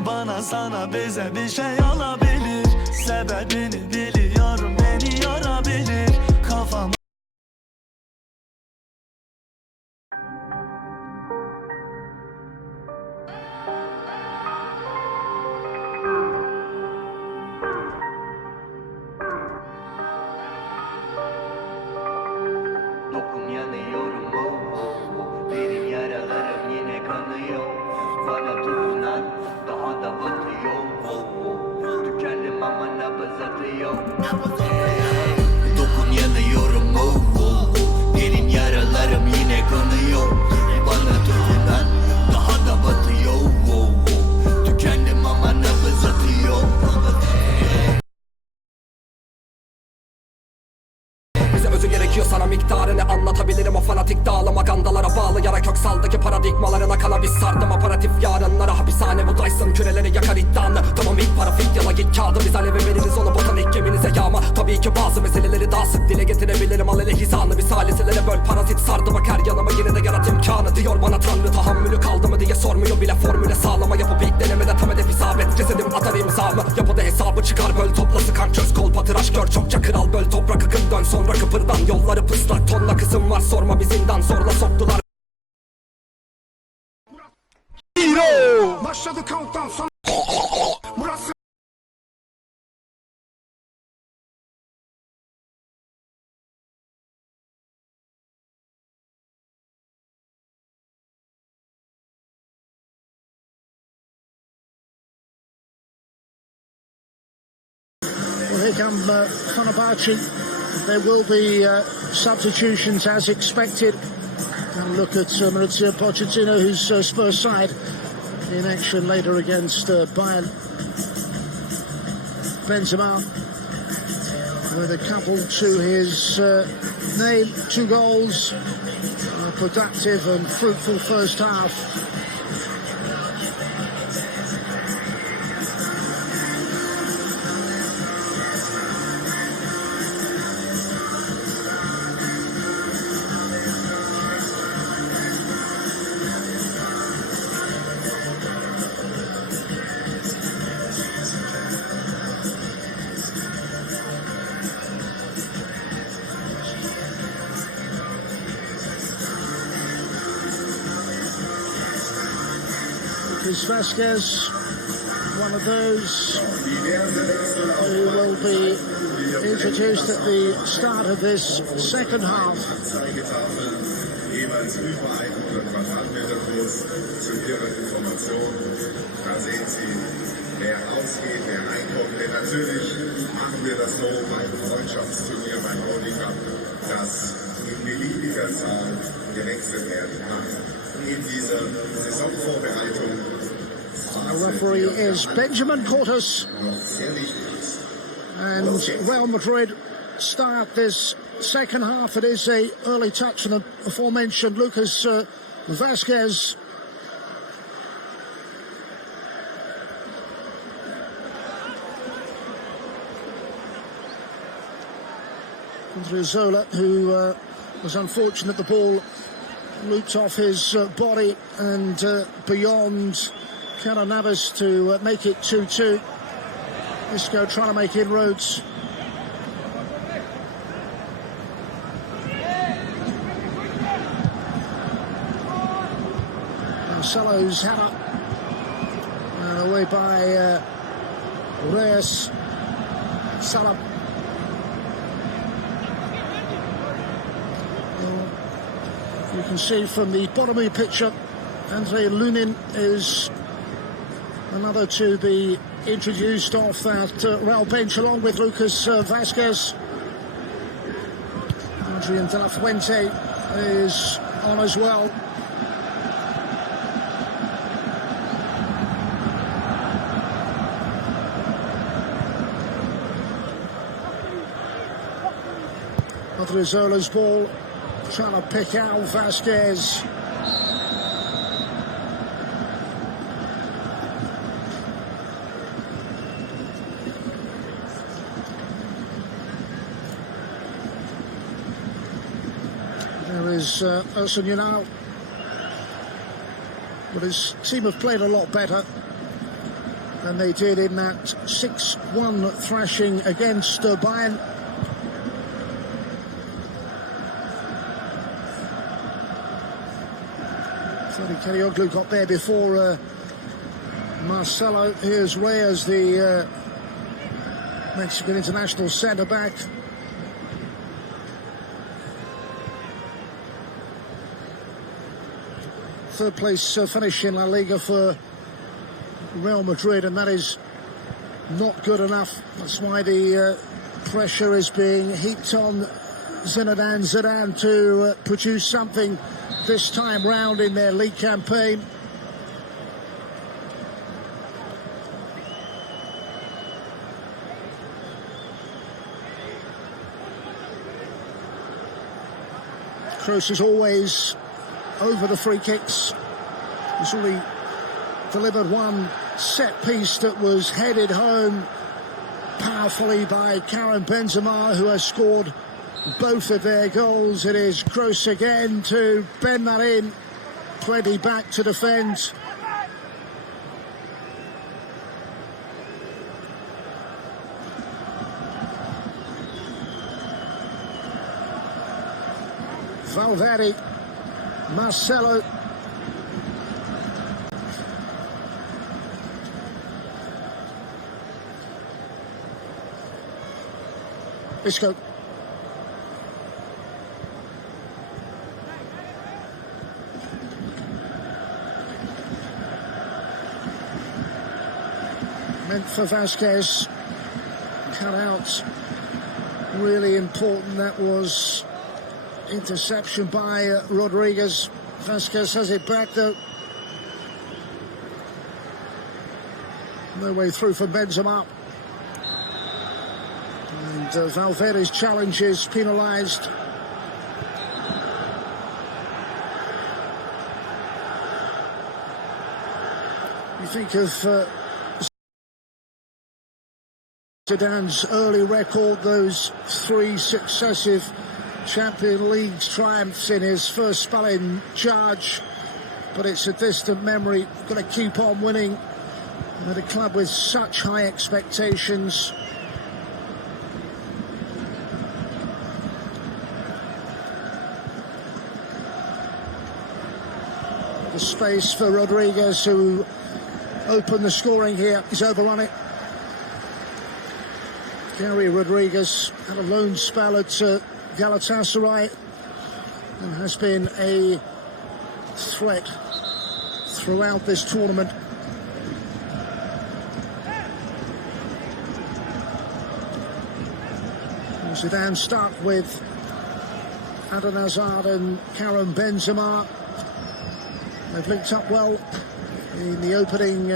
bana sana bize bir şey olabilir sebebini biliyorum beni yorabilir kafam Dokun yanıyorum, derin yaralarım yine kanıyor. Bana dokunan daha da batıyor. Tükendim ama nabız atıyor. Bize özü gerekiyor, sana miktarını anlatabilirim. O fanatik dağılama gandalara bağlı yara köksaldaki paradigmalarına kanabis sardım. Aparatif yarınlara hapishane bu Dyson küreleri yakar iddianı. Tamam ilk para fidyala git kağıdı, biz alev veririz onu botanik geminize yağma. Tabii ki bazı meseleleri daha sık dile getirebilirim. Al ele hizanı bir saliselere böl, parazit sardı bak her yanıma, yine de yarat imkanı. Diyor bana tanrı tahammülü kaldı mı diye sormuyor bile, formüle sağlama. Yapıp ilk denemede tam hedef isabet, cesedim atar imzamı. Yapıda hesabı çıkar böl, topla sıkan çöz kol patıraş gör. Çokça kral böl, toprak akın dön sonra kıpırdan. Yolları pıslak tonla kızım var, sorma bir zindan zorla soktular. Başladı countdown son. Burası. Well, here come Fenerbahçe. There will be substitutions as expected. And look at Mauricio Pochettino, whose Spurs side in action later against Bayern. Benzema with a couple to his name, 2 goals, a productive and fruitful first half. Is Vasquez one of those who will be introduced at the start of this second half? Jeweils über 100 Quadratmeter groß zu Ihrer Information. Da sehen Sie, wer ausgeht, wer reinkommt. Denn natürlich machen wir das so beim Freundschaftsturnier beim Holding Cup, dass in beliebiger Zahl gewechselt werden kann. In dieser Saisonvorbereitung. The referee is Benjamin Cortes, and Real Madrid start this second half. It is a early touch from the aforementioned Lucas Vasquez. Zola, who was unfortunate, the ball looped off his body and beyond Keylor Navas to make it 2-2. Isco trying to make inroads. Marcelo's header and away by Reyes. Salah. You can see from the bottom of the picture, Andre Lunin is another to be introduced off that Real bench along with Lucas Vasquez. Adrian De La Fuente is on as well. Odriozola's ball, trying to pick out Vasquez. There is Ersan Yanal. But his team have played a lot better than they did in that 6-1 thrashing against Bayern. Karioglu got there before Marcelo. Here's Reyes, the Mexican international centre-back. Third place finish in La Liga for Real Madrid, and that is not good enough. That's why the Pressure is being heaped on Zinedine Zidane to produce something this time round in their league campaign. Kroos is always over the free kicks. He's only delivered one set piece that was headed home powerfully by Karim Benzema, who has scored both of their goals. It is Kroos again to bend that in. Plenty back to defend. Valverde, Marcelo. Isco. Meant for Vasquez. Cut out. Really important. That was interception by Rodriguez. Vasquez has it back though. No way through for Benzema. And Valverde's challenge is penalised. You think of Zidane's early record, those 3 successive Champions League triumphs in his first spell in charge, but it's a distant memory. Got to keep on winning at a club with such high expectations. The space for Rodriguez to open the scoring here. He's overrun it. Gary Rodriguez had a loan spell at Galatasaray and has been a threat throughout this tournament. Zidane stuck with Eden Hazard and Karim Benzema. They've linked up well in the opening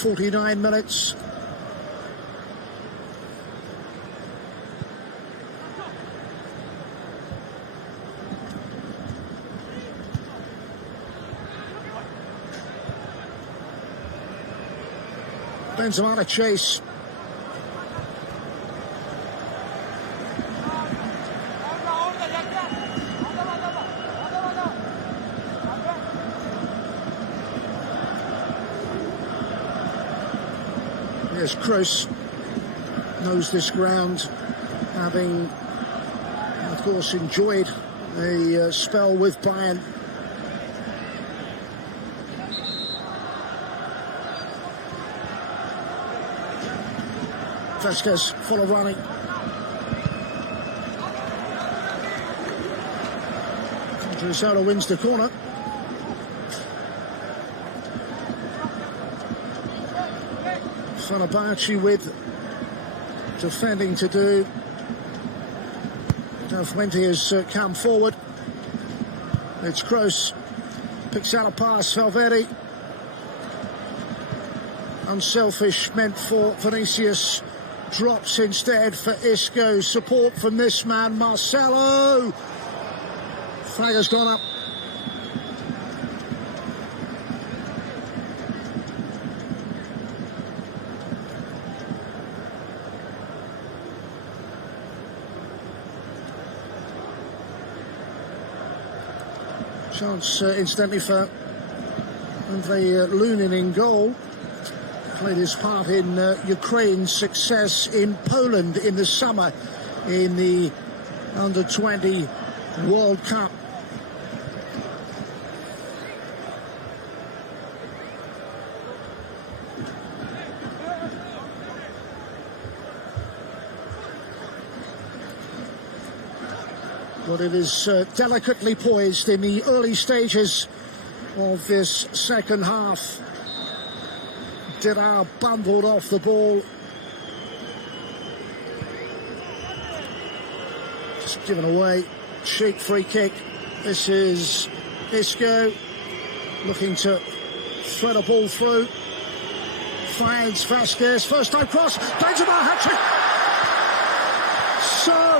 49 minutes. Benzema to chase. Here's Kroos, knows this ground, having, of course, enjoyed a spell with Bayern. Vasquez full of running. Drusella wins the corner. Fenerbahçe with defending to do. Fuente has come forward. It's Kroos. Picks out a pass. Valverde. Unselfish, meant for Vinicius. Drops instead for Isco. Support from this man, Marcelo. Flag has gone up. Chance, incidentally, for Andrei Lunin in goal. Played his part in Ukraine's success in Poland in the summer in the Under-20 World Cup. But it is delicately poised in the early stages of this second half. Didar bundled off the ball. given away. Cheap free kick. This is Isco looking to thread a ball through. Finds Vasquez. First time cross. Benzema hat-trick.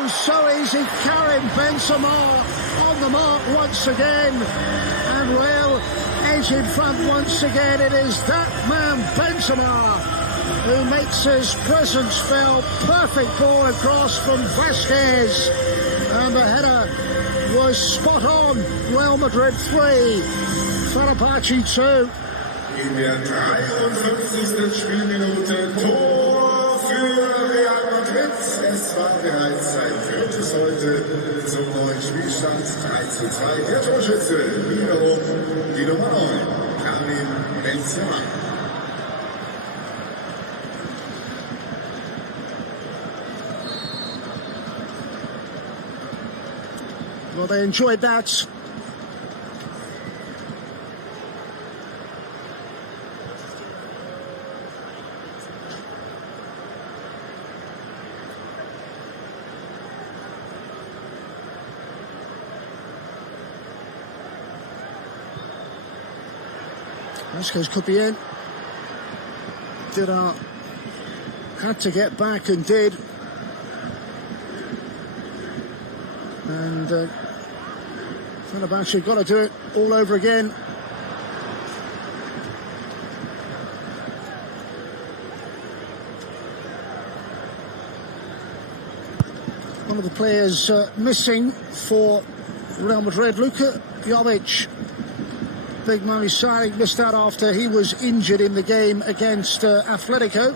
So easy. Karim Benzema on the mark once again. And Real is in front once again. It is that man Benzema who makes his presence felt. Perfect ball across from Vasquez. And the header was spot on. Real Madrid 3, Fenerbahçe 2. In der 53. Spielminute Tor für Real Madrid. Es war bereits sein viertes heute zum neuen Spielstand 3:2. Der Torschütze wiederum die Nummer 9, Karim Benzema. Well, they enjoyed that. Vasquez could be in. Had to get back and did. And Fenerbahçe got to do it all over again. One of the players missing for Real Madrid, Luka Jovic. Big money signing, missed out after he was injured in the game against Atletico.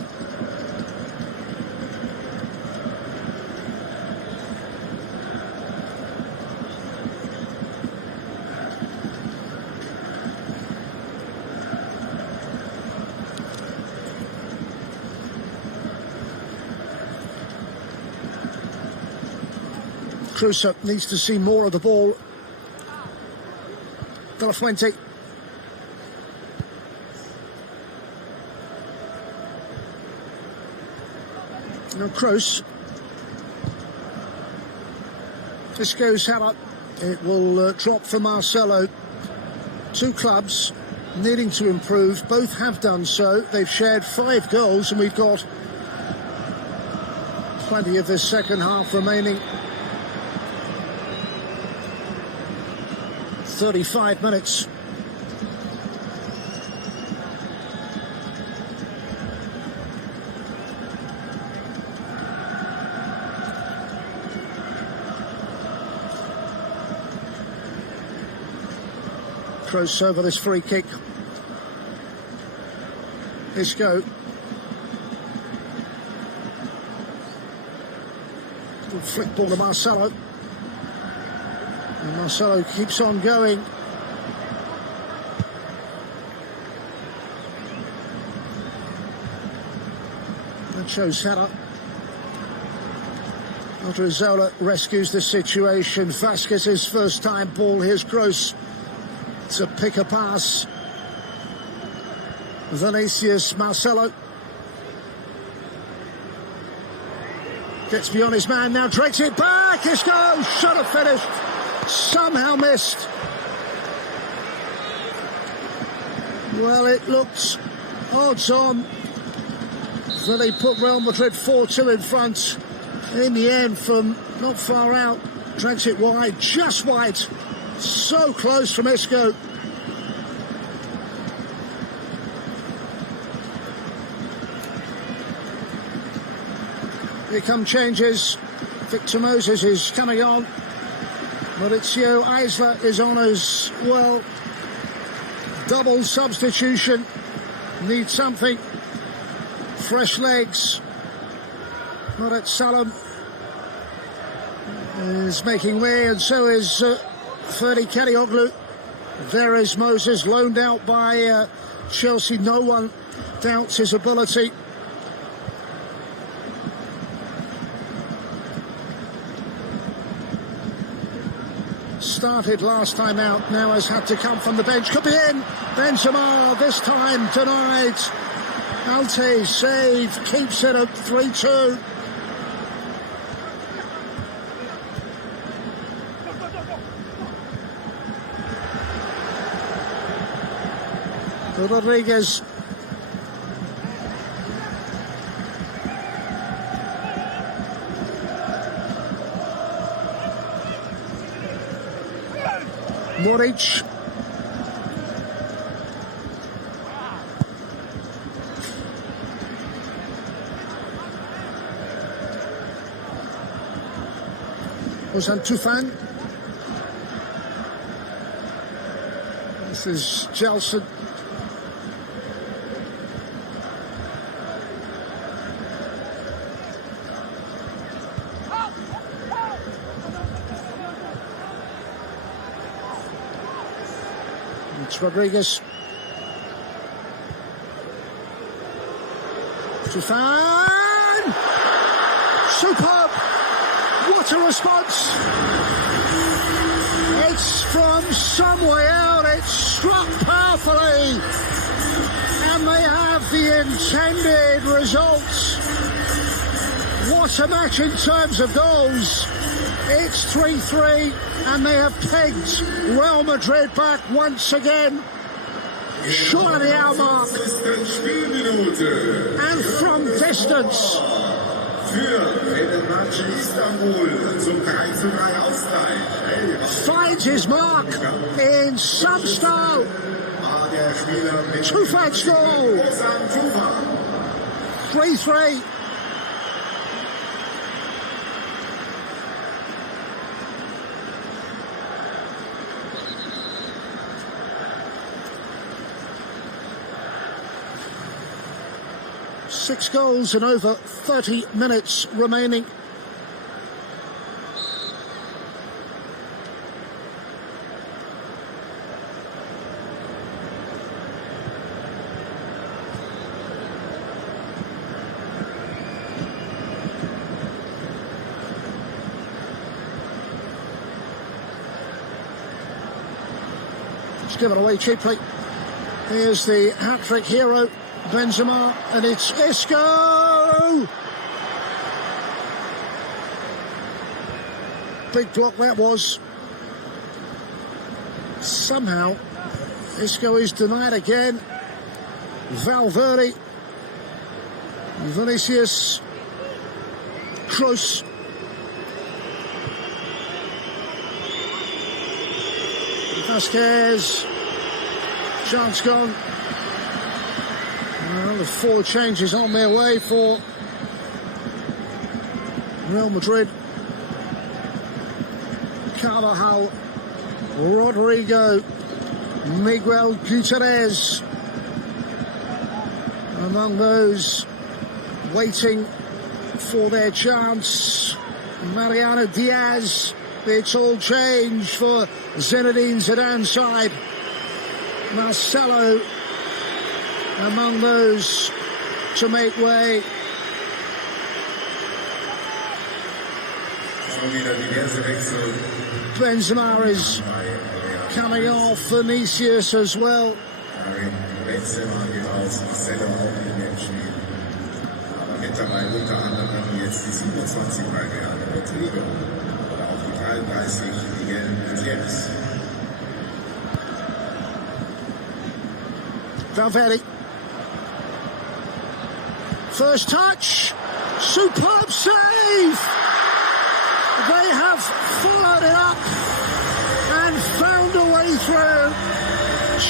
Cruz needs to see more of the ball. De La Fuente. Now Kroos. This goes header. It will drop for Marcelo. Two clubs needing to improve. Both have done so. They've shared 5 goals, and we've got plenty of this second half remaining. 35 minutes. Kroos over this free kick. Isco. Good flick ball to Marcelo. And Marcelo keeps on going. That shows header. Odriozola rescues the situation. Vasquez's first time ball. Here's Kroos to pick a pass. Vinicius, Marcelo. Gets beyond his man, now drags it back. Isco, should have finished. Somehow missed. Well, it looked odds on that they put Real Madrid 4-2 in front. In the end, from not far out, drags it wide, just wide. So close from Isco. Here come changes. Victor Moses is coming on. Mauricio Isla is on as well. Double substitution. Need something. Fresh legs. Mohamed Salah is making way, and so is Ferdi Kadioglu. There is Moses, loaned out by Chelsea. No one doubts his ability. Started last time out, now has had to come from the bench. Could be in. Benzema, this time denied. Alte save, keeps it at 3-2. Rodriguez. Modric. Ozan Tufan. This is Gelson. It's Rodriguez. Tufan! Superb! What a response! It's from some way out, it's struck powerfully, and they have the intended results. What a match in terms of goals. It's 3-3, and they have pegged Real Madrid back once again. Shy of the hour mark, and from distance. Für Fenerbahçe Istanbul zum 3:3 Ausgleich. Finds his mark in some style. Tufan's goal. 3-3. Six goals in over 30 minutes remaining. It's given away cheaply. Here's the hat-trick hero, Benzema, and it's Isco! Big block that was. Somehow, Isco is denied again. Valverde, Vinicius, Kroos. Vasquez, chance gone. Well, the four changes on their way for Real Madrid. Carvajal, Rodrigo, Miguel Gutierrez. Among those waiting for their chance, Mariano Diaz. It's all changed for Zinedine Zidane's side. Marcelo among those to make way. Benzema is coming off, Vinicius as well. Valverde. First touch. Superb save. They have followed it up and found a way through.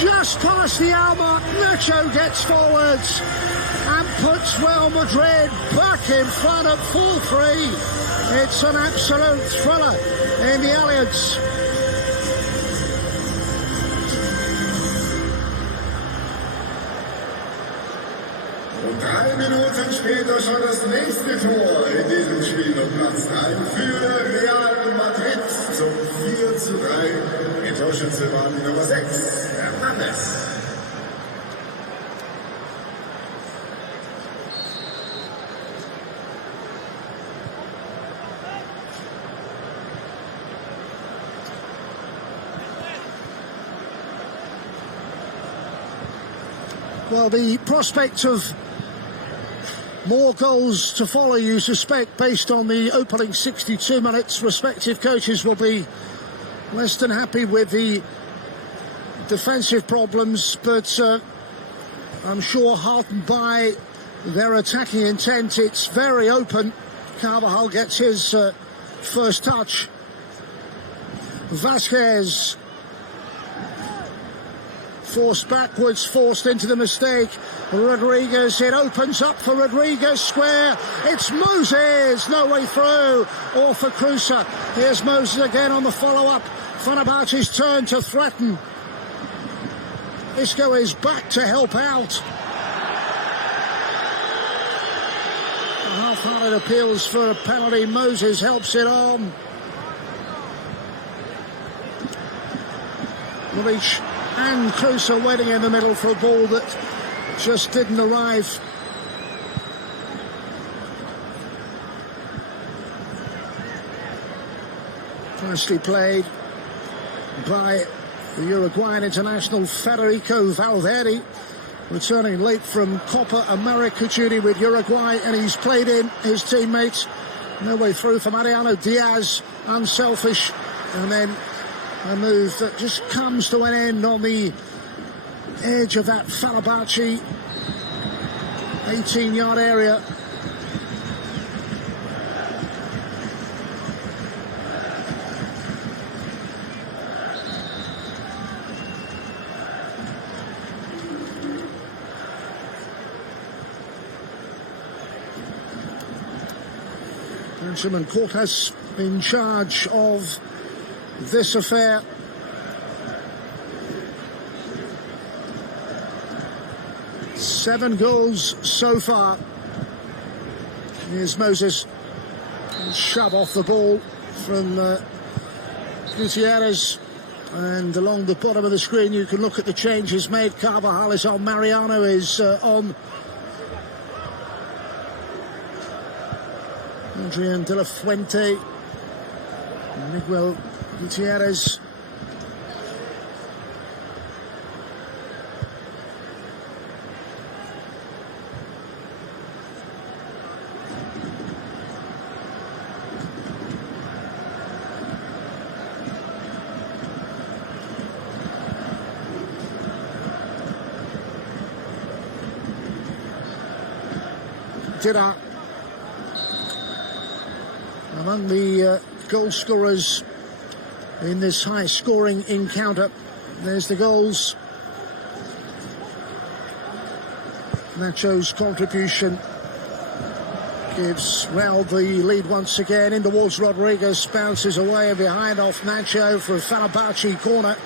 Just past the hour mark, Nacho gets forwards and puts Real Madrid back in front at 4-3. It's an absolute thriller in the Allianz. Und 3 Minuten später schon das nächste Tor in diesem Spiel und Platz ein für Real Madrid zum 4:3. Der Torschütze war die Nummer 6, Hernandez. Well, the prospect of more goals to follow, you suspect, based on the opening 62 minutes, respective coaches will be less than happy with the defensive problems, but I'm sure heartened by their attacking intent. It's very open. Carvajal gets his first touch. Vasquez forced backwards, forced into the mistake. Rodriguez, it opens up for Rodriguez, square. It's Moses, no way through. Or for Cruza. Here's Moses again on the follow-up. Fenerbahçe's turn to threaten. Isco is back to help out. Half-hearted appeals for a penalty. Moses helps it on. Reach and Cruza waiting in the middle for a ball that just didn't arrive. Nicely played by the Uruguayan international Federico Valverde, returning late from Copa America duty with Uruguay, and he's played in his teammates. No way through for Mariano Diaz, unselfish, and then a move that just comes to an end on the edge of that Fenerbahçe 18-yard area. Benjamin Cortes in charge of this affair. Seven goals so far. Here's Moses. Shove off the ball from Gutierrez. And along the bottom of the screen you can look at the changes made. Carvajal is on, Mariano is on. Adrian de la Fuente, Miguel Gutierrez. Dida. Among the goal scorers in this high-scoring encounter. There's the goals. Nacho's contribution gives Real the lead once again. In towards Rodriguez, bounces away and behind off Nacho for a Fenerbahçe corner.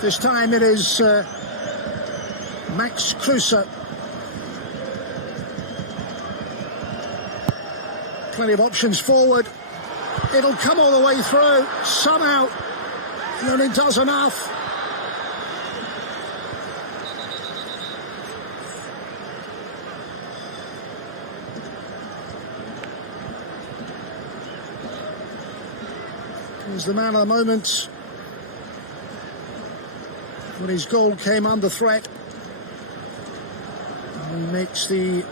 This time it is Max Cruza. Plenty of options forward. It'll come all the way through. Somehow, he only does enough. He's the man of the moment. When his goal came under threat, he makes the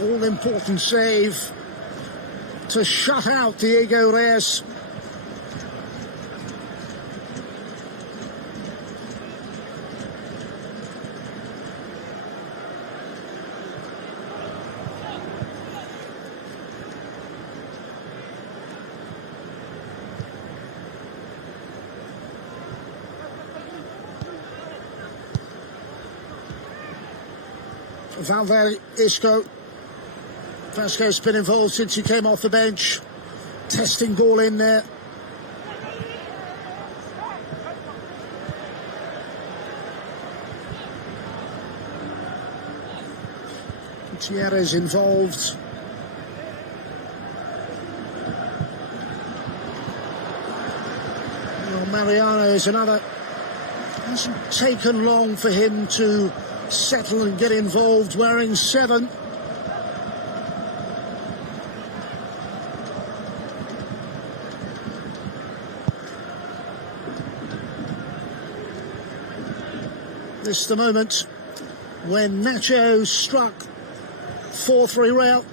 all-important save to shut out Diego Reyes. Valverde, Isco. Vasquez has been involved since he came off the bench. Testing ball in there. Gutierrez involved. Well, Mariano is another. It hasn't taken long for him to settle and get involved, wearing 7. This is the moment when Nacho struck 4-3 Real.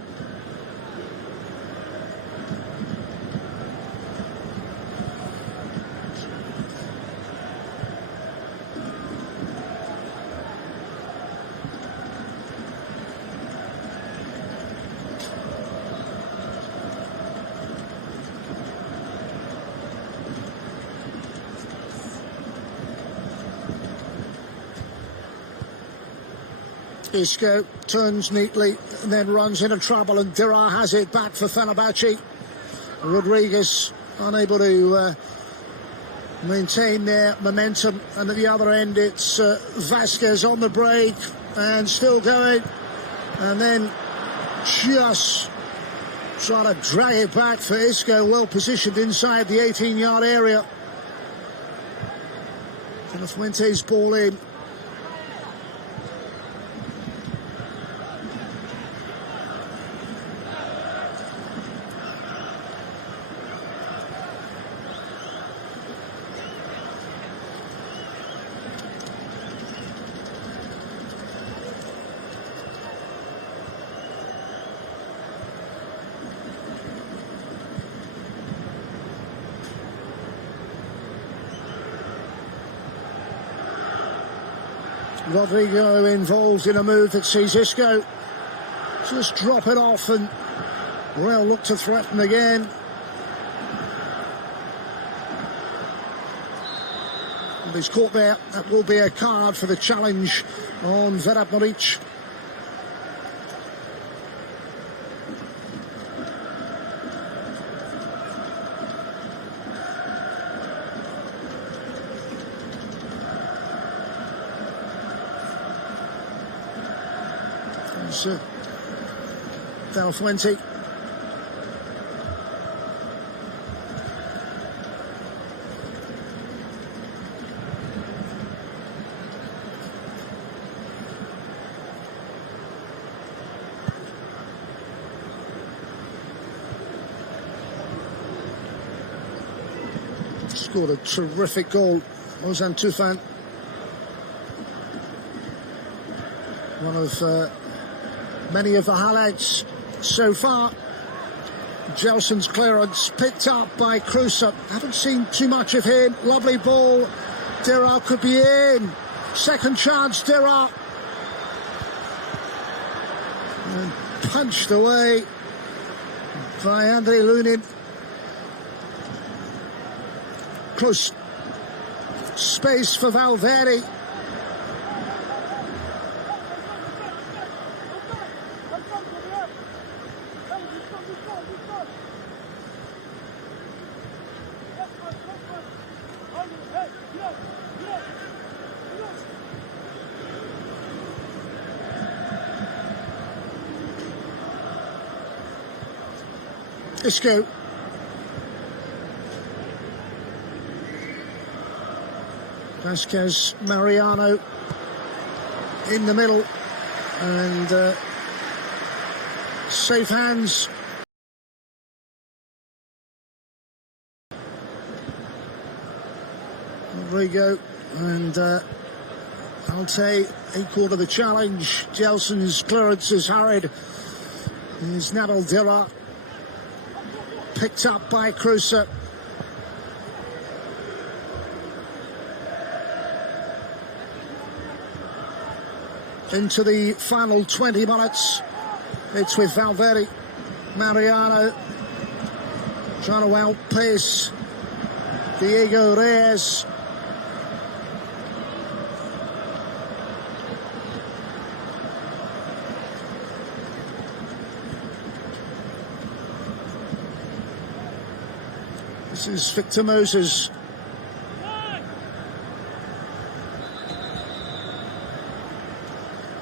Isco turns neatly and then runs into trouble, and Dirar has it back for Fenerbahçe. Rodriguez unable to maintain their momentum, and at the other end it's Vasquez on the break and still going, and then just trying to drag it back for Isco, well positioned inside the 18-yard area. Fuente's ball in. Rodrigo involved in a move that sees Isco just drop it off, and Real look to threaten again. And he's caught there. That will be a card for the challenge on Vedat Muric. Del Fuente. Scored a terrific goal, Ozan Tufan. One of many of the highlights so far. Jelson's clearance picked up by Kruse. Haven't seen too much of him. Lovely ball. Dirar could be in. Second chance, Dirar. And punched away by Andrei Lunin. Close space for Valverde. Isco. Vasquez, Mariano in the middle, and safe hands. Rodrigo and Alte equal to the challenge. Jelson's clearance is hurried. Is Nabil Dirar. Picked up by Kruse. Into the final 20 minutes. It's with Valverde. Mariano trying to outpace Diego Reyes. This is Victor Moses.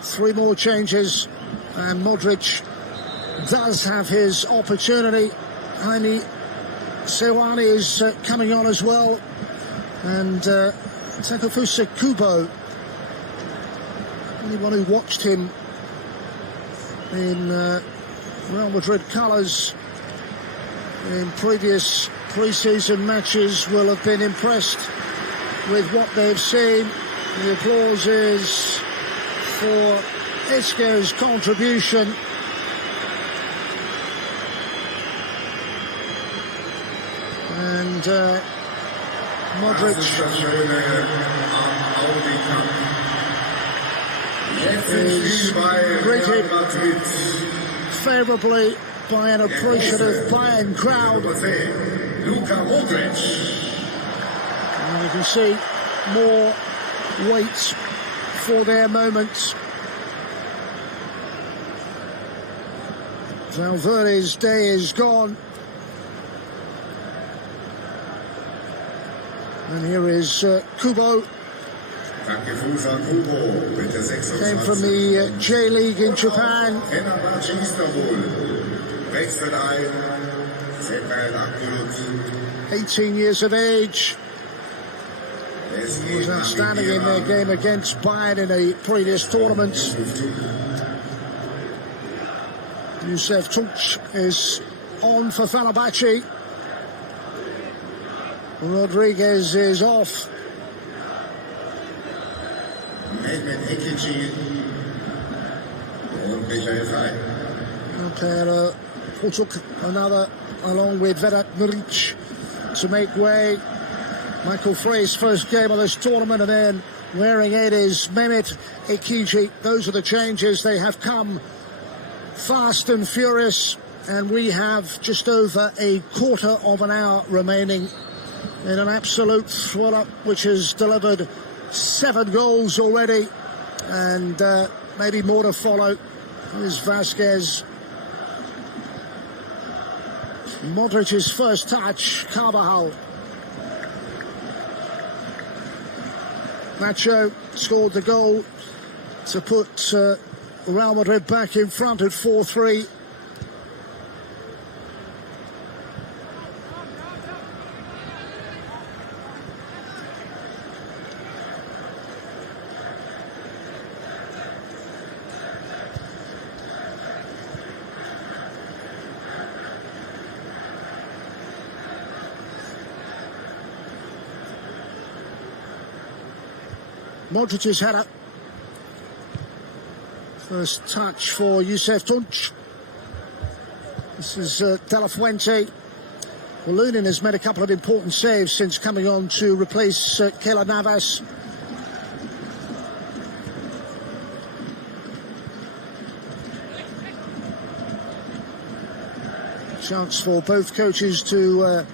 Three more changes, and Modric does have his opportunity. Jaime Sewani is coming on as well, and Takefusa Kubo. Anyone who watched him in Real Madrid colours in previous pre-season matches will have been impressed with what they've seen. The applause is for Isco's contribution. And Modric is greeted favourably by an appreciative Bayern crowd. And you can see more wait for their moments. Valverde's day is gone. And here is Kubo. Danke Fußball Kubo mit der 26. Came from the J-League in Japan. Fenerbahçe Istanbul. Wechselt ein. Sefer Akgül. 18 years of age. Es He was geht nach outstanding in their game against Bayern in a previous tournament. Yusuf Tunç is on for Fenerbahçe. Rodriguez is off. Mehmet Ekici und Michael Frey. Okay, took another along with Vedat Muric to make way. Michael Frey's first game of this tournament, and then wearing it is Mehmet Ekici. Those are the changes. They have come fast and furious, and we have just over a quarter of an hour remaining in an absolute throw-up which has delivered 7 goals already, and maybe more to follow. Here's Vasquez. Modric's first touch, Carvajal. Nacho scored the goal to put Real Madrid back in front at 4-3. Modric's header. First touch for Yusuf Tunç. This is De La Fuente. Well, Lunin has made a couple of important saves since coming on to replace Keylor Navas. Chance for both coaches to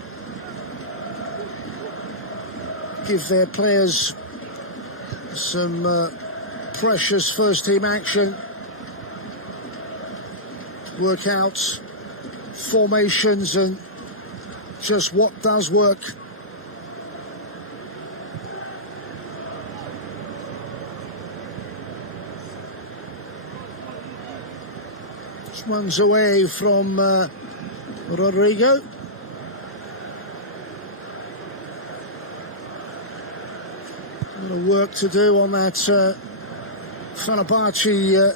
give their players some precious first-team action, work out formations and just what does work. Runs away from Rodrigo. A lot of work to do on that Fenerbahçe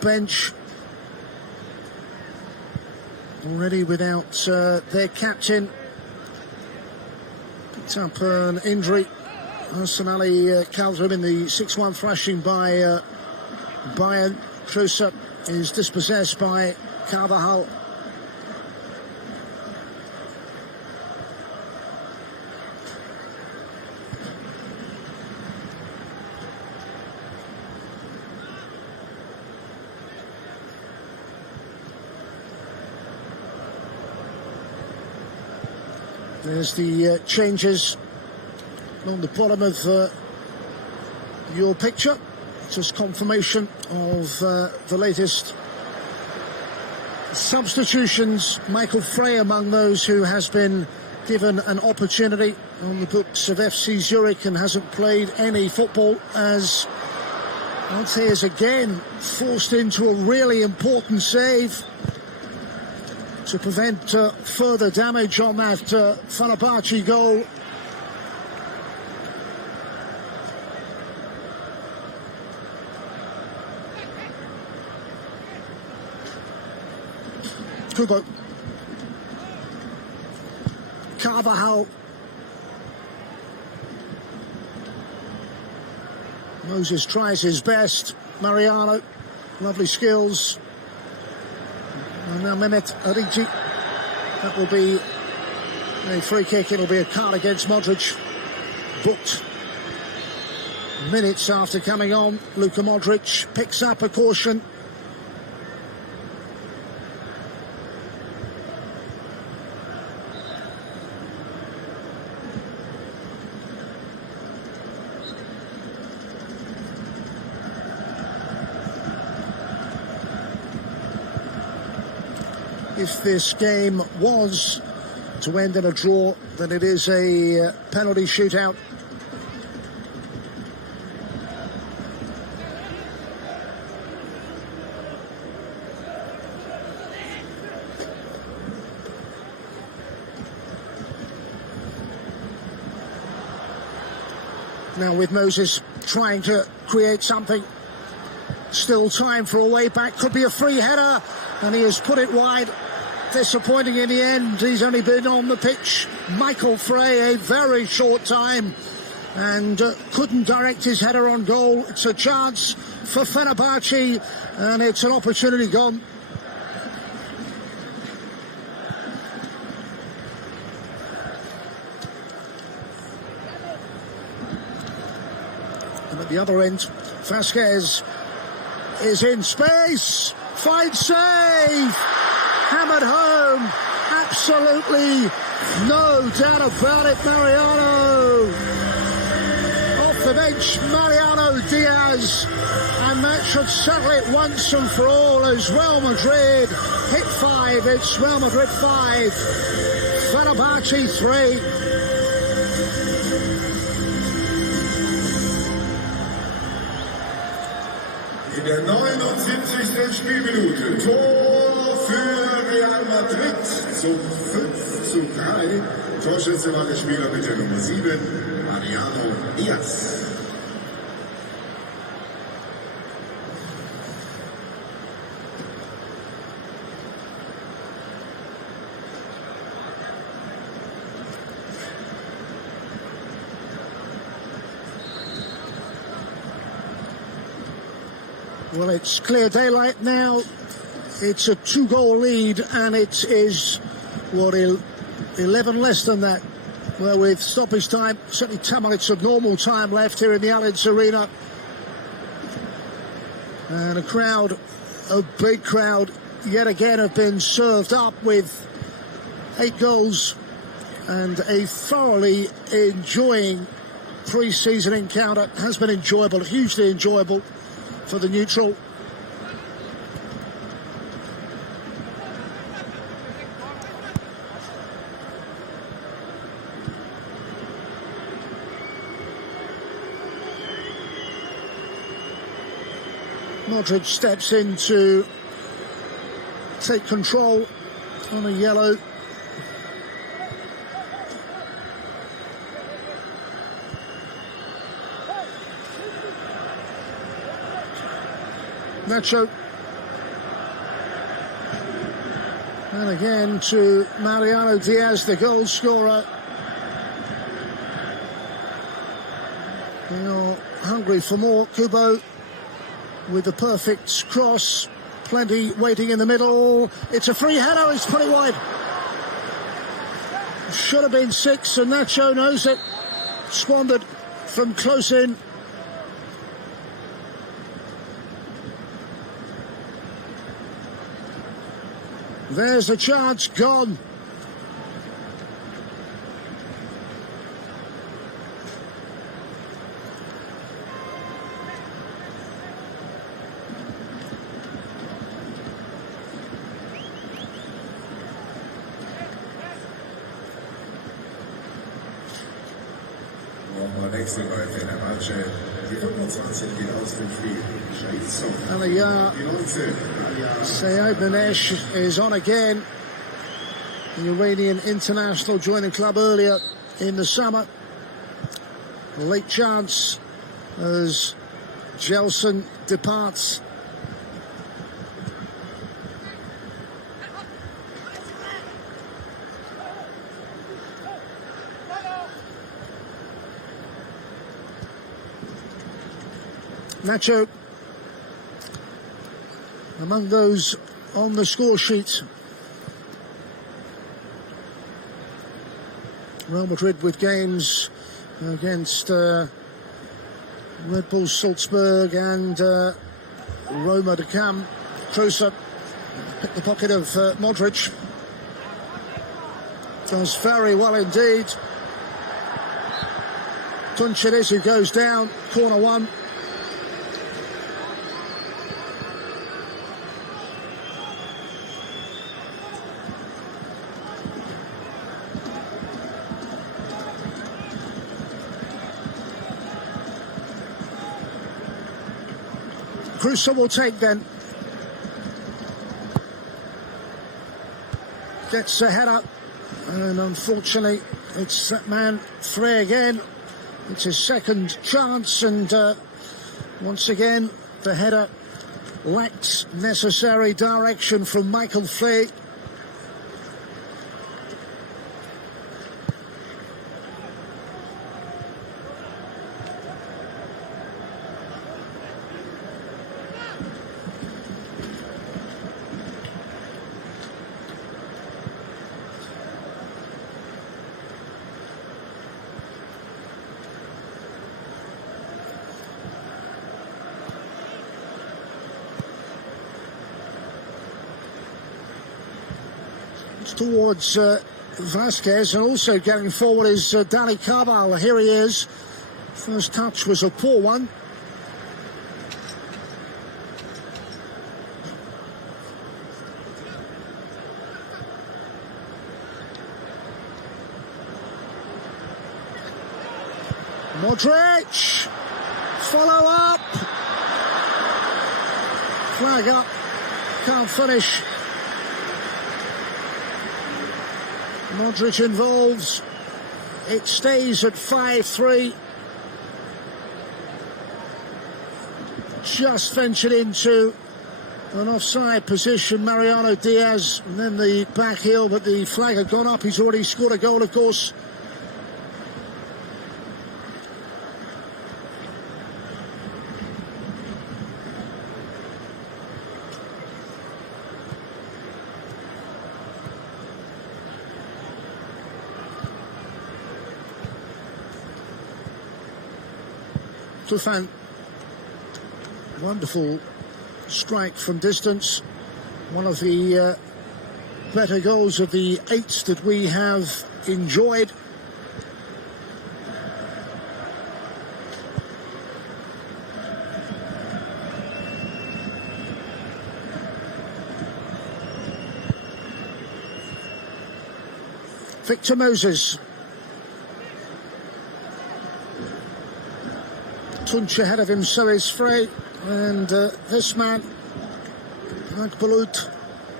bench. Already without their captain. Picked up an injury. Hasan Ali Kaldırım in the 6-1 thrashing by Bayern. Klose is dispossessed by Carvajal. There's the changes on the bottom of your picture. Just confirmation of the latest substitutions. Michael Frey among those who has been given an opportunity on the books of FC Zurich and hasn't played any football, as Ante is again forced into a really important save to prevent further damage on that Fenerbahçe goal. Kubo. Carvajal. Moses tries his best. Mariano, lovely skills. And now Mehmet Ekici. That will be a free kick. It'll be a card against Modric. Booked minutes after coming on. Luka Modric picks up a caution. if this game was to end in a draw, then it is a penalty shootout. Now with Moses trying to create something, still time for a way back, could be a free header, and he has put it wide. Disappointing in the end. He's only been on the pitch, Michael Frey, a very short time, and couldn't direct his header on goal. It's a chance for Fenerbahçe, and it's an opportunity gone. And at the other end, Vasquez is in space, finds save, hammered home, absolutely no doubt about it. Mariano off the bench, Mariano Diaz, and that should settle it once and for all as Real Madrid hit 5. It's Real Madrid 5, Fenerbahçe 3. In der 79. Spielminute Tor für Real Madrid zum 5:3. Torschütze war der Spieler mit der Nummer 7, Mariano Diaz. Well, it's clear daylight now. It's a 2-goal lead, and it is, 11 less than that. Well, with stoppage time, certainly 10 minutes of normal time left here in the Allianz Arena. And a crowd, a big crowd, yet again have been served up with 8 goals and a thoroughly enjoying pre-season encounter. Has been enjoyable, hugely enjoyable for the neutral. Modric steps in to take control on a yellow. Nacho. And again to Mariano Diaz, the goal scorer. They are hungry for more. Kubo with the perfect cross. Plenty waiting in the middle. It's a free header. He's put it wide. Should have been 6, and Nacho knows it. Squandered from close in. There's a chance gone. Nochmal Wechsel bei Fenerbahçe. Die 25 geht aus dem Spiel. Aliyah Seyed is on again. The Iranian international joining club earlier in the summer. A late chance as Gelson departs. Nacho among those on the score sheet. Real Madrid with games against Red Bull Salzburg and Roma to come. Kroos picked the pocket of Modric. Does very well indeed. Tuncheres who goes down, corner 1. Crusoe will take then. Gets a header, and unfortunately it's that man Frey again. It's his second chance, and once again the header lacked necessary direction from Michael Frey. Towards Vasquez, and also getting forward is Dani Carvajal. Here he is. First touch was a poor one. Modric, follow up, flag up, can't finish. Modric involved. It stays at 5-3. Just ventured into an offside position, Mariano Diaz, and then the back heel, but the flag had gone up. He's already scored a goal, of course. Tufan, wonderful strike from distance. One of the better goals of the 8 that we have enjoyed. Victor Moses. Tunch ahead of him, so is Frey, and this man, Akbulut,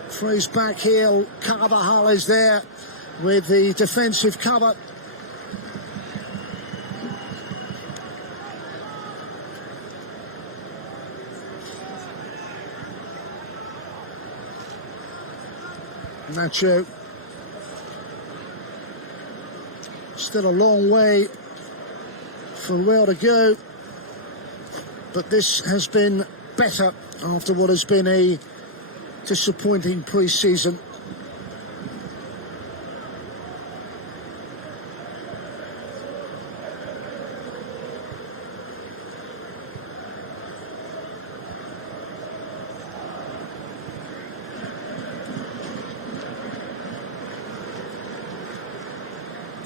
Frey's back heel, Carvajal is there with the defensive cover. Nacho, still a long way for Real to go. But this has been better after what has been a disappointing pre-season.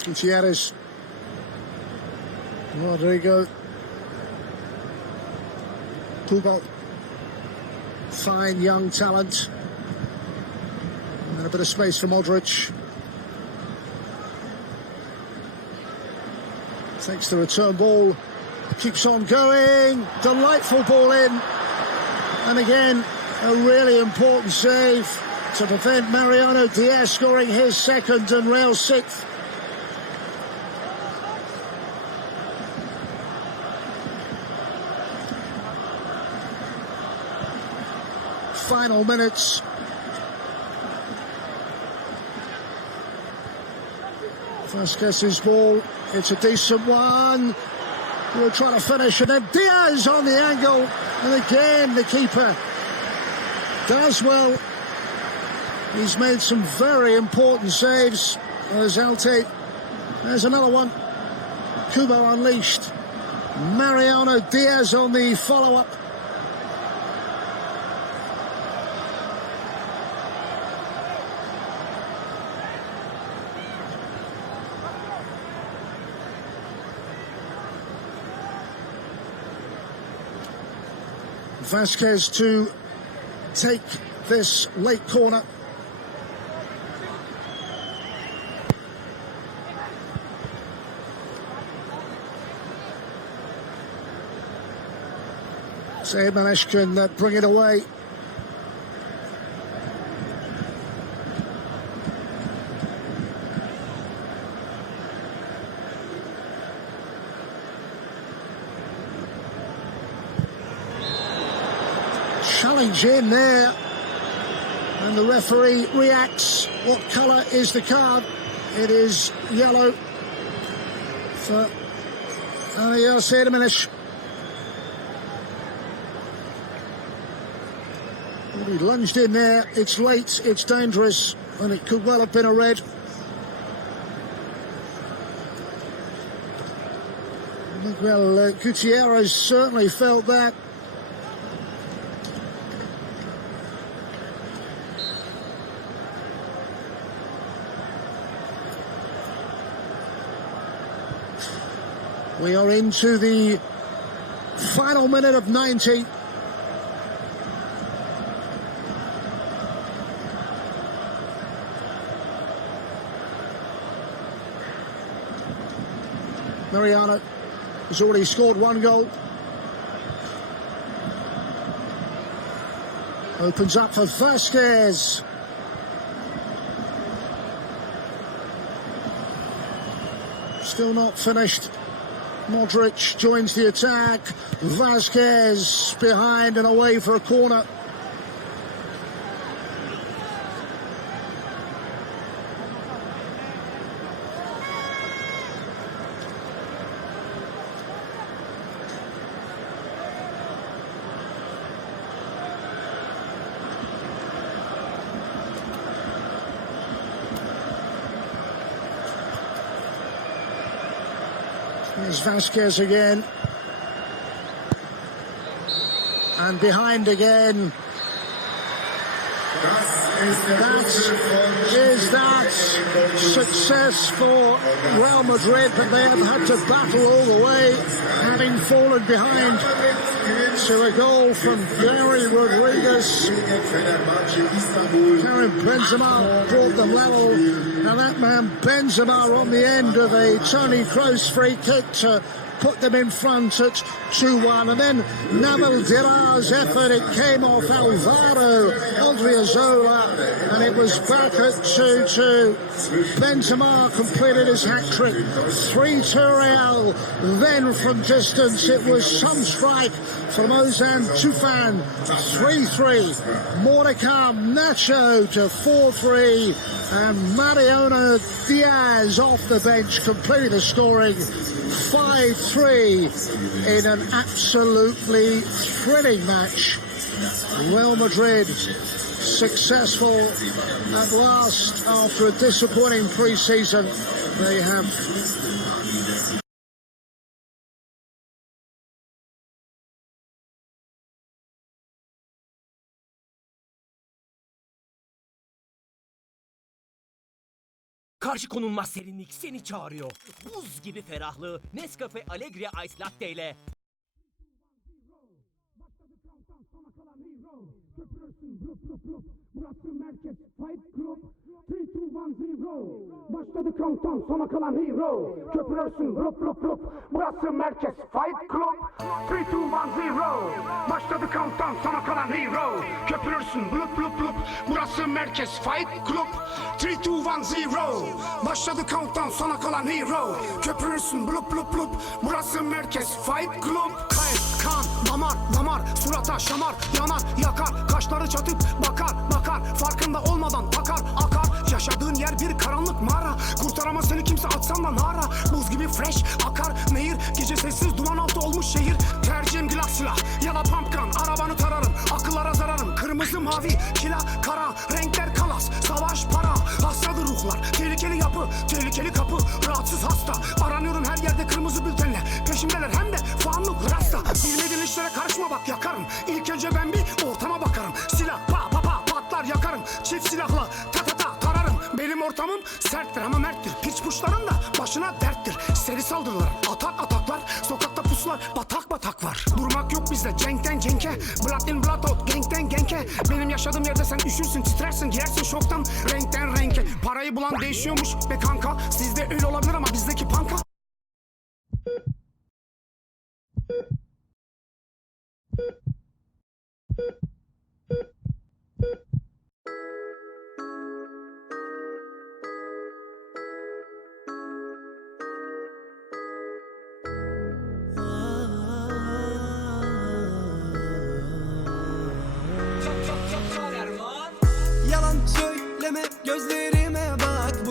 Gutierrez, Rodrigo, Pubal, fine young talent, and a bit of space for Modric. Takes the return ball, keeps on going, delightful ball in, and again a really important save to prevent Mariano Diaz scoring his second and Real's 6th. Final minutes. Vasquez's ball, it's a decent one. We'll try to finish, and then Diaz on the angle, and again the keeper does well. He's made some very important saves. There's Alte. There's another one. Kubo unleashed. Mariano Diaz on the follow-up. Vasquez to take this late corner. Manesh can bring it away. Challenge in there, and the referee reacts. What colour is the card? It is yellow for Manesh. Well, he lunged in there. It's late, it's dangerous, and it could well have been a red. Well, Gutierrez certainly felt that. We are into the final minute of 90. Mariano has already scored one goal. Opens up for Vasquez. Still not finished. Modric joins the attack. Vasquez behind and away for a corner. Here's Vasquez again. And behind again. That success for Real Madrid, but they have had to battle all the way, having fallen behind to a goal from Gary Rodriguez. Karim Benzema brought them level, and that man Benzema on the end of a Toni Kroos free kick to put them in front at 2-1, and then Nabil Dirar's effort, it came off Alvaro Odriozola, and it was back at 2-2. Benzema completed his hat-trick, 3-2 Real. Then from distance it was some strike from Ozan Tufan, 3-3. More to come, Nacho to 4-3, and Mariano Diaz off the bench completing the scoring. 5-3 in an absolutely thrilling match. Real Madrid successful at last after a disappointing pre-season. They have Karşı konulmaz serinlik seni çağırıyor. Buz gibi ferahlığı Nescafe Alegria Ice Latte ile. Başladı countdown, sona kalan hero. Köpürürsün rup rup rup. Burası merkez Fight Club. 3, 2, 1, 0. Başladı countdown, sona kalan hero. Köpürürsün blup blup blup. Burası merkez Fight Club. 3, 2, 1, 0. Başladı countdown, sona kalan hero. Köpürürsün blup blup blup. Burası merkez Fight Club. Kayıp, kan, damar, damar. Surata şamar, yanar, yakar. Kaşları çatıp bakar, bakar. Farkında olmadan takar, akar. Yaşadığın yer bir karanlık mağara. Kurtaramaz seni kimse atsan da nara. Buz gibi fresh akar nehir. Gece sessiz duman altı olmuş şehir. Tercihim glock silah ya da pump gun. Arabanı tararım, akıllara zararım. Kırmızı mavi, kila, kara. Renkler kalas, savaş para. Hastadır ruhlar, tehlikeli yapı, tehlikeli kapı. Rahatsız hasta, aranıyorum her yerde kırmızı bültenle. Peşimdeler hem de fanlık rasta. Bilmediğin işlere karışma bak yakarım. İlk önce ben bir ortama bakarım. Silah pa pa pa patlar yakarım. Çift silahla ta ta ta tararım. Benim ortamım serttir ama merttir. Piç puşların da başına derttir. Seri saldırılar, atak ataklar. Sokakta pusular, batak batak var. Durmak yok bizde, cenkten cenke. Blood in blood out, gangten genke. Benim yaşadığım yerde sen üşürsün, titrersin, girersin şoktan. Renkten renke, parayı bulan değişiyormuş be kanka. Sizde öyle olabilir ama bizdeki panka.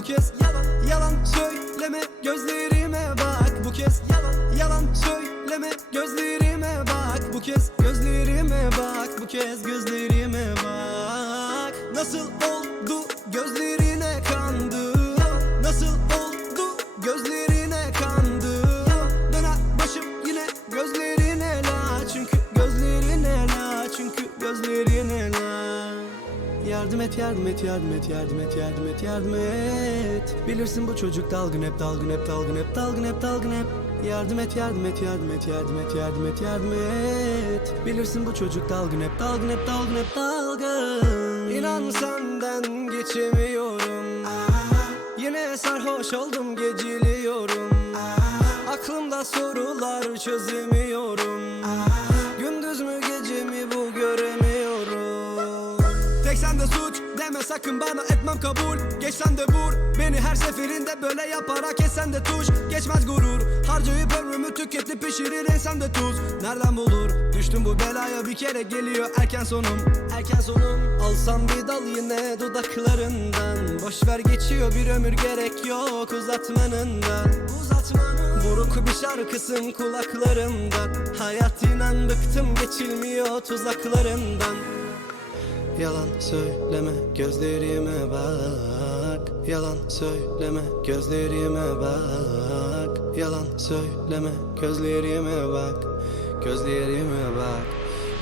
Bu kez yalan yalan söyleme, gözlerime bak. Bu kez yalan yalan söyleme, gözlerime bak. Bu kez gözlerime bak. Bu kez gözlerime bak. Nasıl oldu gözlerine kandım? Nasıl oldu gözlerine kandım? Döner başım yine gözlerine la. Çünkü gözlerine la. Çünkü gözlerine la. Yardım et, yardım et, yardım et, yardım et, yardım et, yardım et. Bilirsin bu çocuk dalgın hep, dalgın hep, dalgın hep, dalgın hep, dalgın hep. Yardım et, yardım et, yardım et, yardım et, yardım et, yardım et. Bilirsin bu çocuk dalgın hep, dalgın hep, dalgın hep, dalgın. İnan senden geçemiyorum. Yine sarhoş oldum, geciliyorum. Aklımda sorular çözemiyorum. Gündüz mü gece mi bu göremiyorum. Tek sende suç deme sakın bana, etmem kabul. Geçsen de vur beni her seferinde, böyle yaparak esen de tuş. Geçmez gurur, harcayıp ömrümü tüketip pişirir ensem tuz. Nereden bulur düştüm bu belaya, bir kere geliyor erken sonum. Erken sonum. Alsam bir dal yine dudaklarından. Boşver geçiyor bir ömür, gerek yok uzatmanından. Buruk bir şarkısın kulaklarımdan. Hayat inan bıktım, geçilmiyor tuzaklarından. Yalan söyleme, gözlerime bak. Yalan söyleme, gözlerime bak. Yalan söyleme, gözlerime bak. Gözlerime bak.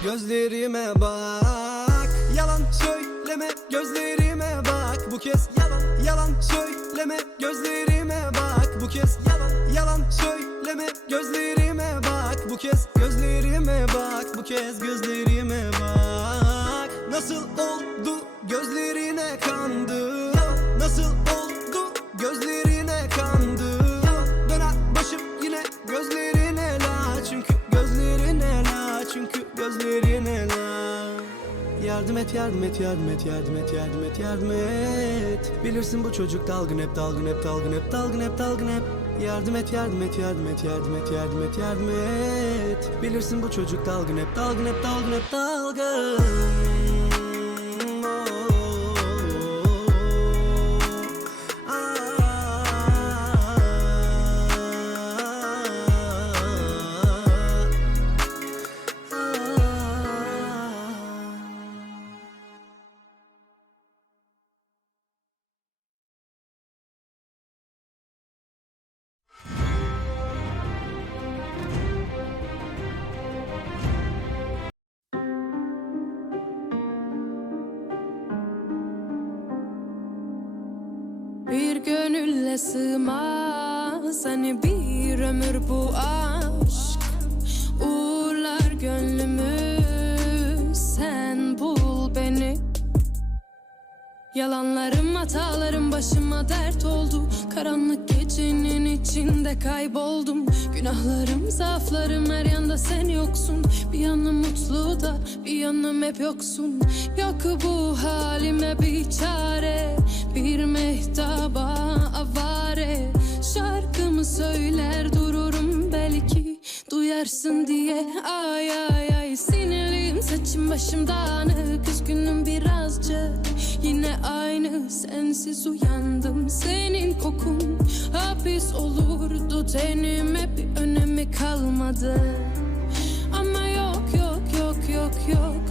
Gözlerime bak. Yalan söyleme, gözlerime bak. Bu kez yalan yalan söyleme, gözlerime bak. Bu kez yalan yalan söyleme, gözlerime bak. Bu kez gözlerime bak. Bu kez gözlerime bak. Nasıl oldu gözlerine kandım? Nasıl oldu gözlerine kandım? Döner başım yine gözlerine la. Çünkü gözlerine la. Çünkü gözlerine la. Yardım et, yardım et, yardım et, yardım et, yardım et, yardım et. Bilirsin bu çocuk dalgın hep, dalgın hep, dalgın hep, dalgın hep, dalgın hep. Yardım et, yardım et, yardım et, yardım et, yardım et, yardım et. Bilirsin bu çocuk dalgın hep, dalgın hep, dalgın hep, dalgın. Bir gönülle sığmaz hani bir ömür bu aşk. Uğurlar gönlümü, sen bul beni. Yalanlarım, hatalarım başıma dert oldu. Karanlık gecenin içinde kayboldum. Günahlarım, zaaflarım, her yanda sen yoksun. Bir yanım mutlu da bir yanım hep yoksun. Yok bu halime bir çare, bir mehtaba avare. Şarkımı söyler dururum, belki duyarsın diye. Ay ay ay, sinirliyim, saçım başım dağınık, üzgünüm birazcık. Yine aynı, sensiz uyandım. Senin kokun hapis olurdu tenime, bir önemi kalmadı. Ama yok yok yok yok yok,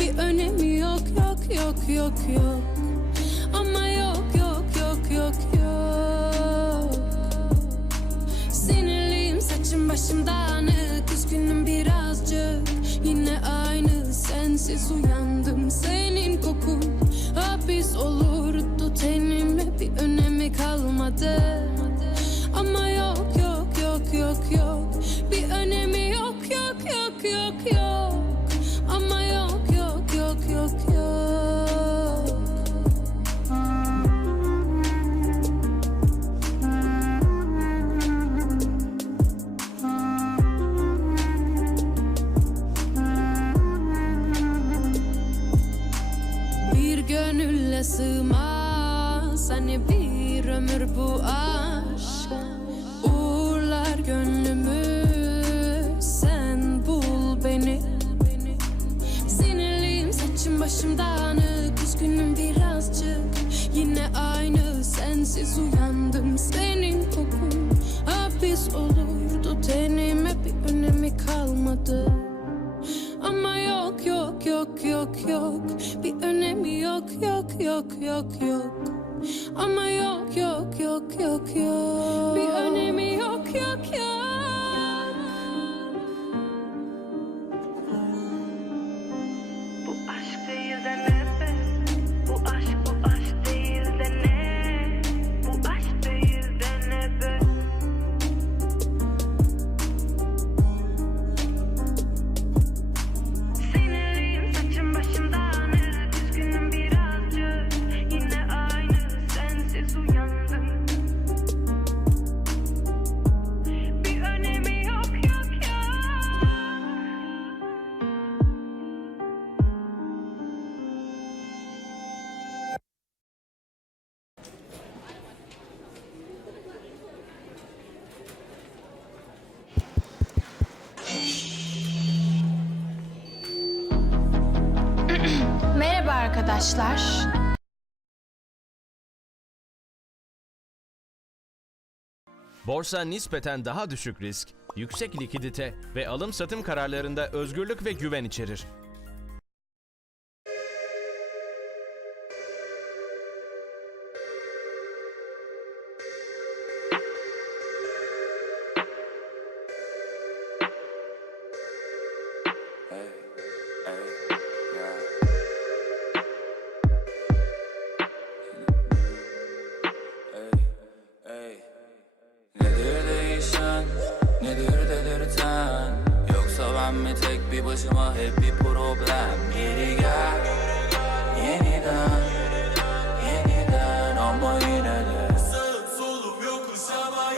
bir önemi yok yok yok yok yok. Ama yok yok yok yok yok. Sinirliyim, saçım başım dağınık, üzgünüm birazcık. Yine aynı, sensiz uyandım. Senin kokun hapis olurdu tenime, bir önemi kalmadı. Ama yok yok yok yok yok, bir önemi yok yok yok yok yok. Ama yok yok yok yok yok. Bir gönülle sığmaz hani bir ömür bu aşk. Uğurlar gönlümü, sen bul beni. Sinirliyim, saçım başım dağınık, üzgünüm birazcık. Yine aynı, sensiz sensiz uyandım. Senin kokun hapis olurdu tenime, bir önemi kalmadı. Ama yok yok yok yok yok, bir önemi yok yok yok yok yok. Ama yok yok yok yok yok, bir önemi yok yok yok. Bu aşk değil de ne be? Bu aşk değil de ne? Bu aşk değil de ne be? Sinirliyim, saçım başım dağınık, üzgünüm birazcık. Yine aynı, sensiz uyandım. Bir önemi yok yok yok. Merhaba arkadaşlar. Borsa nispeten daha düşük risk, yüksek likidite ve alım-satım kararlarında özgürlük ve güven içerir. Nedir değişen, nedir delirten? Yoksa ben mi tek bir başıma hep bir problem?